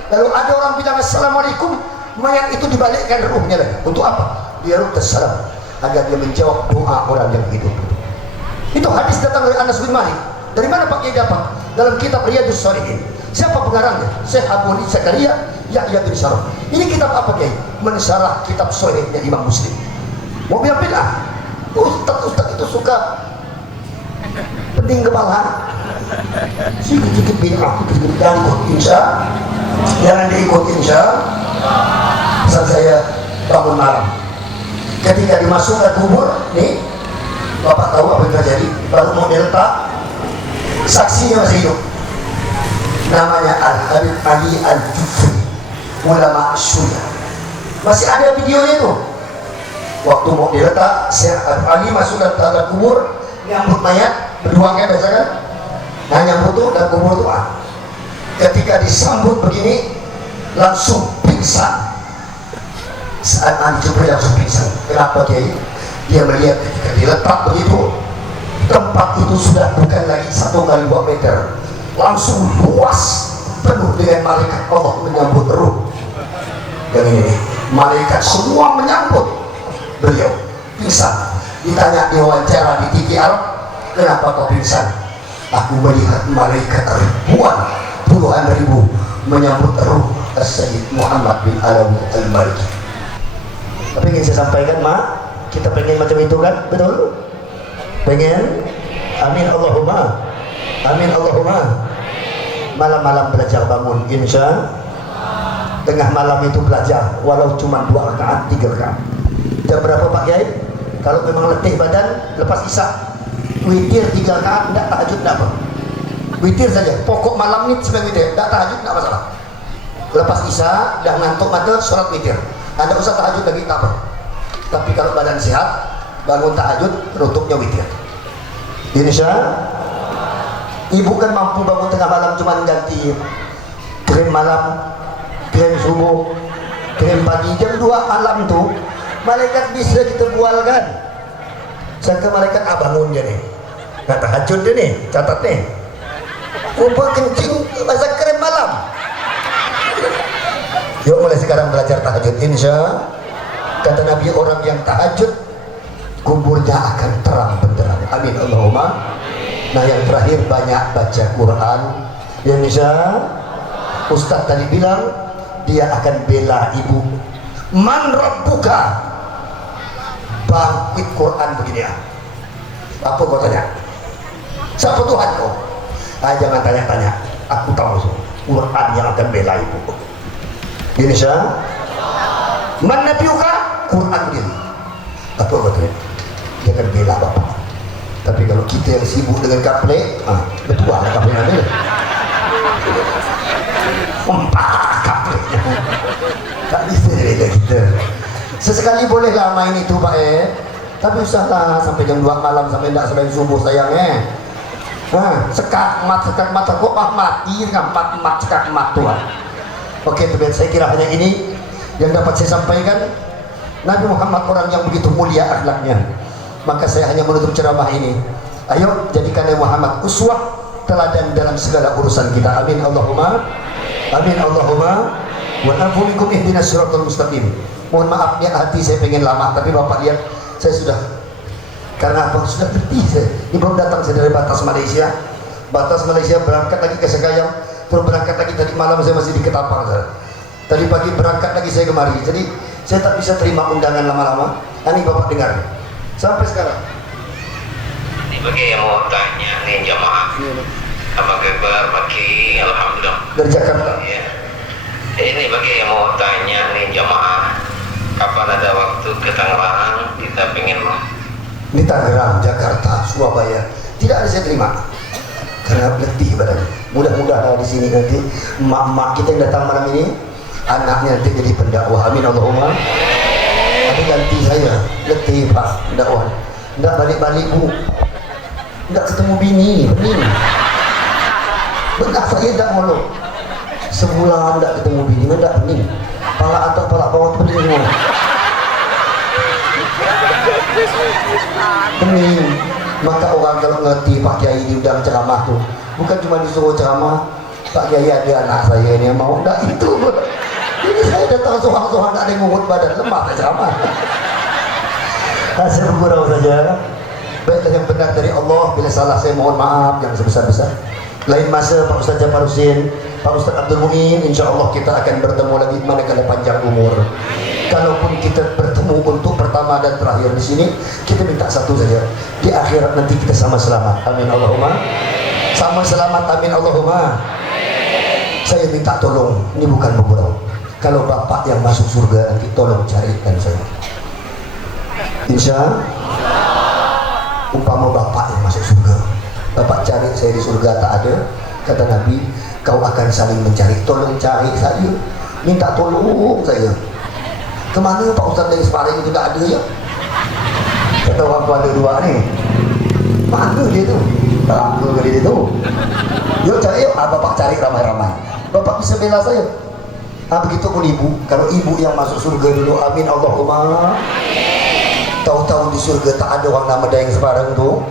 lalu ada orang bilang assalamualaikum, mayat itu dibalikkan ruhnya lagi. Untuk apa? Dia salam agar dia menjawab doa orang yang hidup. Itu hadis datang dari Anas bin Malik. Dari mana Pak Kiai dapat? Dalam kitab Riyadhus Shalihin. Siapa pengarangnya? Syekh Abu Zakaria Yahya bin Syaraf. Ini kitab apa Kiai? Mensyarah kitab Sahihnya Imam Muslim. Mau bilang bid'ah? Ustaz itu suka pening kepala. Sedikit bid'ah, sedikit ganggu. Insya, jangan diikut insya. Saat saya bangun malam, ketika dimasukkan kubur, nih, Bapak tahu apa yang terjadi? Baru mau diletak, saksinya masih hidup. Namanya Al-Habib Ali Al-Jufri, ulama Syiah. Masih ada videonya itu. Waktu mau diletak, Syekh Ali masukkan dalam kubur, nyambut mayat, berdua kayak biasa kan? Nah nyambut tuh dan kubur tuh. Ketika disambut begini, langsung pingsan. Saat Ali Jufri langsung pingsan. Kenapa dia melihat ketika diletak begitu, tempat itu sudah bukan lagi 1 kali 2 meter, langsung luas penuh dengan malaikat Allah menyambut ruh. Dan ini malaikat semua menyambut beliau. Pingsan. Ditanya diwawancara di TV Arab, kenapa kau pingsan? Aku melihat malaikat ribuan, puluhan ribu menyambut ruh Sayyid Muhammad bin Alawi Al-Maliki. Tapi ingin saya sampaikan, Mak, kita pengen macam itu kan? Betul? Pengen? Amin Allahumma. Amin Allahumma. Malam-malam belajar bangun, insya. Tengah malam itu belajar, walau cuma 2 rakaat, 3 rakaat. Jam berapa Pak Kiai? Kalau memang letih badan, lepas isya, witir 3 rakaat, tidak tahajud, tidak apa. Witir saja. Pokok malam ini sebagai witir, tidak tahajud, tidak masalah. Lepas isya, dah ngantuk mata, sholat witir. Anda usah tahajud lagi, tak apa. Tapi kalau badan sehat, bangun tahajud, rutupnya witir. Insya. Ibu kan mampu bangun tengah malam cuma ganti krem malam, krem subuh, krem pagi. Jam 2 malam tuh malaikat bisa kita bualkan. Sangka malaikat bangun je nih, nggak tahajud dia nih, catat nih, kumpul kencing masa krem malam. Yuk mulai sekarang belajar tahajud, insya. Kata Nabi, orang yang tahajud kuburnya akan terang benderang. Amin Allahumma. Nah yang terakhir, banyak baca Quran. Yang bisa Ustaz tadi bilang dia akan bela ibu. Man rabbuka, bangkit Quran begini ya. Apa kau tanya? Siapa Tuhan kau? Jangan tanya-tanya. Aku tahu Quran yang akan bela ibu. Indonesia. Man nabiuka, Quran begini. Apa kau tanya? Dia akan bela bapak. Tapi kalau kita yang sibuk dengan kaplek, betul lah kapleknya ni. Kapleknya. Tak bisa bela kita. Sesekali boleh lah main itu Pak tapi usahlah sampai jam 2 malam, sampai tidak sampai subuh sayang sekat mata kok mati dengan 4 mat sekat mat Tuhan. Oke teman, saya kira hanya ini yang dapat saya sampaikan. Nabi Muhammad orang yang begitu mulia akhlaknya, maka saya hanya menutup ceramah ini. Ayo jadikan Nabi Muhammad uswah, teladan dalam segala urusan kita. Amin Allahumma. Amin Allahumma. Wa na'udzubikum ihdinas siratal mustaqim. Mohon maaf ya, hati saya pengen lama, tapi Bapak lihat saya sudah, karena apa? Sudah letih saya. Ini belum datang saya dari batas Malaysia. Batas Malaysia berangkat lagi ke Sekayam, terus berangkat lagi tadi malam saya masih di Ketapang saya. Tadi pagi berangkat lagi saya kemari. Jadi saya tak bisa terima undangan lama-lama. Ini Bapak dengar sampai sekarang. Ini bagi yang mau tanya nih jamaah, apa kabar Paki? Alhamdulillah. Dari Jakarta. Ya. Ini bagi yang mau tanya nih jamaah, kapan ada waktu ke Tangerang? Kita pengen di Tangerang, Jakarta, Surabaya. Tidak ada saya terima karena letih badan. Mudah-mudahan di sini nanti emak-emak kita yang datang malam ini, anaknya nanti jadi pendakwah. Amin Allahumma. Tapi ganti saya, letih Pak dakwah. Tidak balik-balik Bu, tidak ketemu bini. Benar saya tak ngolok. Sebulan tak ketemu bini, tak pening. Pala atas, pala bawah tu pening semua. Pening. Maka orang kalau ngerti Pak Kiai diundang ceramah tu, bukan cuma disuruh ceramah, Pak Kiai ada anak saya ni yang mau, tak itu. Jadi saya datang sohang-sohang tak ada yang ngurut badan, lemah tak ceramah. Hasil bergurau saja. Baiklah yang benar dari Allah, bila salah saya mohon maaf yang sebesar-besar. Lain masa Pak Ustaz Jafar Husin, Pak Ustaz Abdul Muin, insya Allah kita akan bertemu lagi manakala panjang umur. Kalaupun kita bertemu untuk pertama dan terakhir di sini, kita minta satu saja. Di akhirat nanti kita sama selamat. Amin Allahumma. Sama selamat. Amin Allahumma. Saya minta tolong, ini bukan bergurau. Kalau bapak yang masuk surga nanti tolong carikan saya. Insya umpama bapak yang masuk surga, bapak cari saya di surga tak ada, kata Nabi, kau akan saling mencari. Tolong cari saya, minta tolong saya. Kemana Pak Ustaz dari Separing itu tak ada ya? Kata orang tua ada dua ni, mana dia tu? Tak ada dia tu. Yuk cari yuk, bapak cari ramai-ramai. Bapak bisa bela saya. Begitu pun ibu, kalau ibu yang masuk surga dulu, amin Allahumma. Tahu-tahu di surga tak ada orang nama Dayang Separang tu,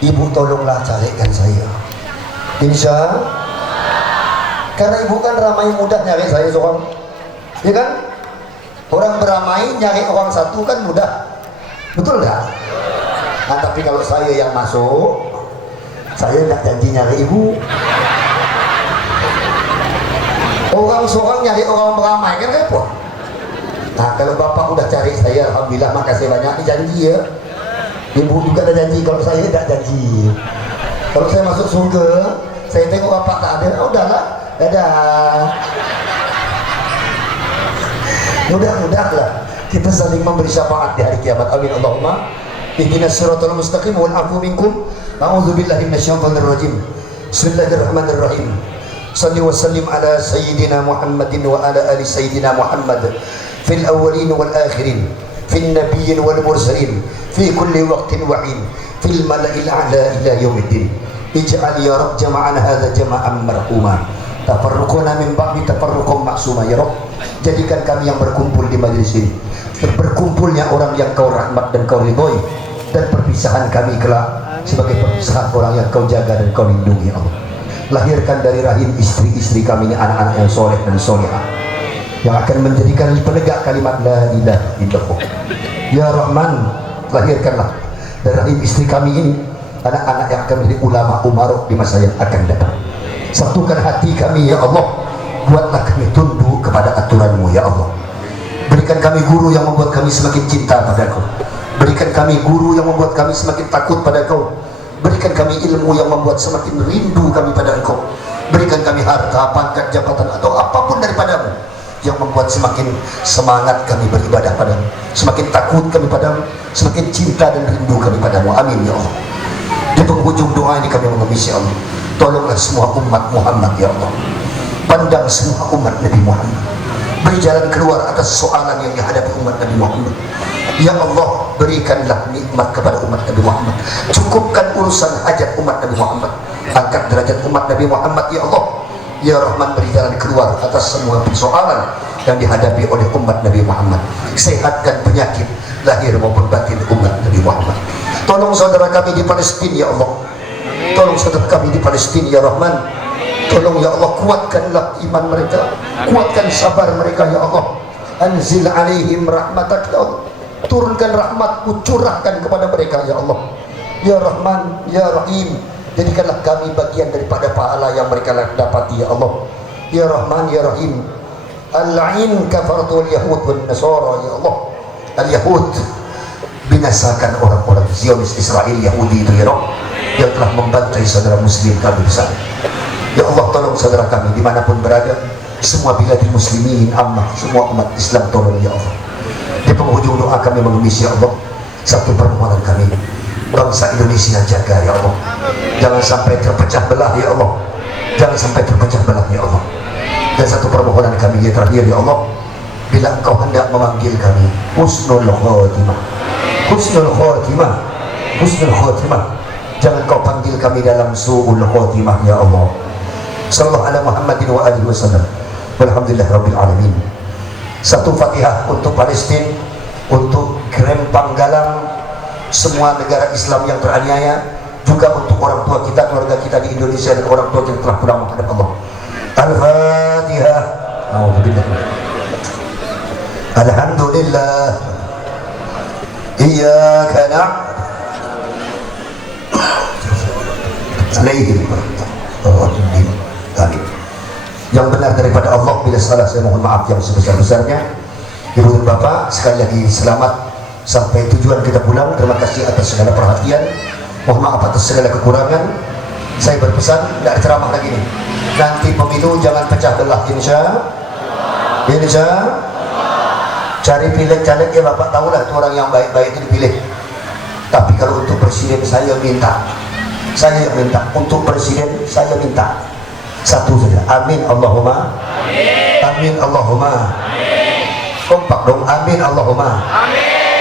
ibu tolonglah carikan saya. Insya. Karena ibu kan ramai mudah nyari saya seorang, ya kan? Orang beramai nyari orang satu kan mudah, betul tak? Nah, tapi kalau saya yang masuk, saya tidak janji nyari ibu. Orang seorang nyari orang beramai kan repot. Nah, kalau bapak udah cari saya, alhamdulillah, makasih banyak. Ini janji ya. Ibu juga ada janji, kalau saya tidak janji. Kalau saya masuk surga, saya tengok bapak tak ada, oh udahlah, dadah. Mudah-mudahlah kita saling memberi syafaat di hari kiamat. Amin Allahumma. Ihdinas siratal mustaqim wal afu minkum. A'udzubillahi minasyaitonir rajim. Bismillahirrahmanirrahim. Shalli wa sallim ala sayyidina Muhammadin wa ala ali sayyidina Muhammad fil awwalin wal akhirin, fil nabiyyin wal mursalin, fi kulli waqtin wa'in, fil mala'il a'la ila yaumiddin. Ij'al ya Rabb jama'ana hadza jama'an marhuma, tafarruquna min ba'di tafarruqum ma'suma. Ya Rabb, jadikan kami yang berkumpul di majlis ini berkumpulnya orang yang kau rahmat dan kau ridhoi, dan perpisahan kami kelak sebagai perpisahan orang yang kau jaga dan kau lindungi. Ya Allah, lahirkan dari rahim istri-istri kami ini anak-anak yang soleh dan solehah, yang akan menjadikan penegak kalimat la ilaha illallah. Ya Rahman, lahirkanlah dari rahim istri kami ini anak-anak yang akan menjadi ulama umarok di masa yang akan datang. Satukan hati kami ya Allah, buatlah kami tunduk kepada aturan-Mu ya Allah. Berikan kami guru yang membuat kami semakin cinta pada Kau. Berikan kami guru yang membuat kami semakin takut pada Kau. Berikan kami ilmu yang membuat semakin rindu kami pada Engkau. Berikan kami harta, pangkat, jabatan atau apapun daripadamu yang membuat semakin semangat kami beribadah padamu, semakin takut kami padamu, semakin cinta dan rindu kami padamu. Amin ya Allah. Di penghujung doa ini kami mengemis ya Allah, tolonglah semua umat Muhammad ya Allah. Pandang semua umat Nabi Muhammad, beri jalan keluar atas soalan yang dihadapi umat Nabi Muhammad. Ya Allah, berikanlah nikmat kepada umat Nabi Muhammad, cukupkan urusan hajat umat Nabi Muhammad, angkat derajat umat Nabi Muhammad ya Allah. Ya Rahman, beri jalan keluar atas semua persoalan yang dihadapi oleh umat Nabi Muhammad. Sehatkan penyakit lahir maupun batin umat Nabi Muhammad. Tolong saudara kami di Palestina ya Allah, tolong saudara kami di Palestina ya Rahman. Tolong ya Allah, kuatkanlah iman mereka, kuatkan sabar mereka ya Allah. Anzil alaihim rahmatak ya Allah, turunkan rahmatmu, curahkan kepada mereka ya Allah. Ya Rahman, ya Rahim, jadikanlah kami bagian daripada pahala yang mereka dapati ya Allah. Ya Rahman, ya Rahim. Al-la'in kafaratul yahud wal nasara ya Allah. Al-yahud, binasakan orang-orang Zionis Israel Yahudi itu ya Rabb, yang telah membantai saudara muslim kami besar. Ya Allah, tolong saudara kami dimanapun berada, semua biladil muslimin ammah, semua umat Islam tolong ya Allah. Di penghujung doa kami mengemis ya Allah, satu permohonan kami, bangsa Indonesia jaga ya Allah, jangan sampai terpecah belah ya Allah, jangan sampai terpecah belah ya Allah. Dan satu permohonan kami yang terakhir ya Allah, bila Engkau hendak memanggil kami, husnul khotimah, husnul khotimah, husnul khotimah, jangan Kau panggil kami dalam su'ul khotimah ya Allah. Sallallahu ala Muhammadin wa alihi wasallam. Walhamdulillah rabbil alamin. Satu Fatihah untuk Palestina, untuk Rempang Galang, semua negara Islam yang teraniaya, juga untuk orang tua kita, keluarga kita di Indonesia dan orang tua kita telah pulang menghadap Allah. Al-Fatihah. Alhamdulillah. Iyyaka na'budu. Yang benar daripada Allah, bila salah saya mohon maaf yang sebesar-besarnya. Ibu dan Bapak, sekali lagi selamat sampai tujuan kita pulang. Terima kasih atas segala perhatian, mohon maaf atas segala kekurangan. Saya berpesan, tidak ada ceramah lagi nih. Nanti pemilu jangan pecah belah, insya. Cari pilih caleg ya Bapak tahulah itu orang yang baik-baik itu dipilih. Tapi kalau untuk presiden saya minta untuk presiden saya minta satu saja. Amin Allahumma. Amin Allahumma. Kompak dong. Amin Allahumma.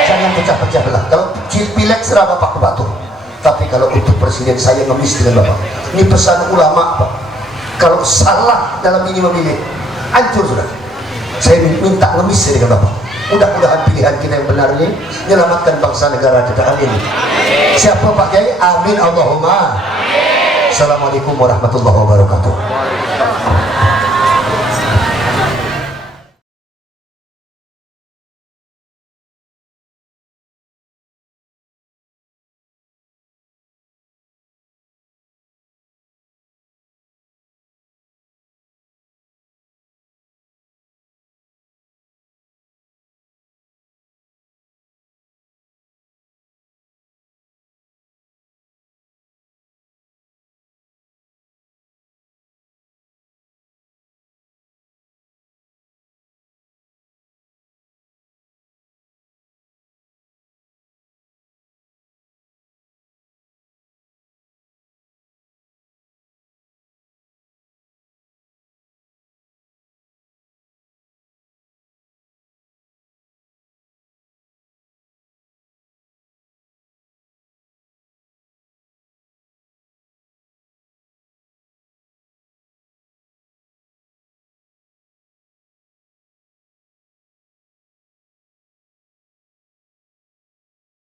Jangan pecah-pecah belah. Kalau pilek serah Bapak ke Batu. Tapi kalau untuk presiden saya ngemis dengan Bapak. Ini pesan ulama Pak. Kalau salah dalam ini memilih, hancur sudah. Saya minta ngemis dengan Bapak. Mudah-mudahan pilihan kita yang benar ini menyelamatkan bangsa negara kita. Amin. Siapa Pak Kiai? Amin Allahumma. Assalamualaikum warahmatullahi wabarakatuh.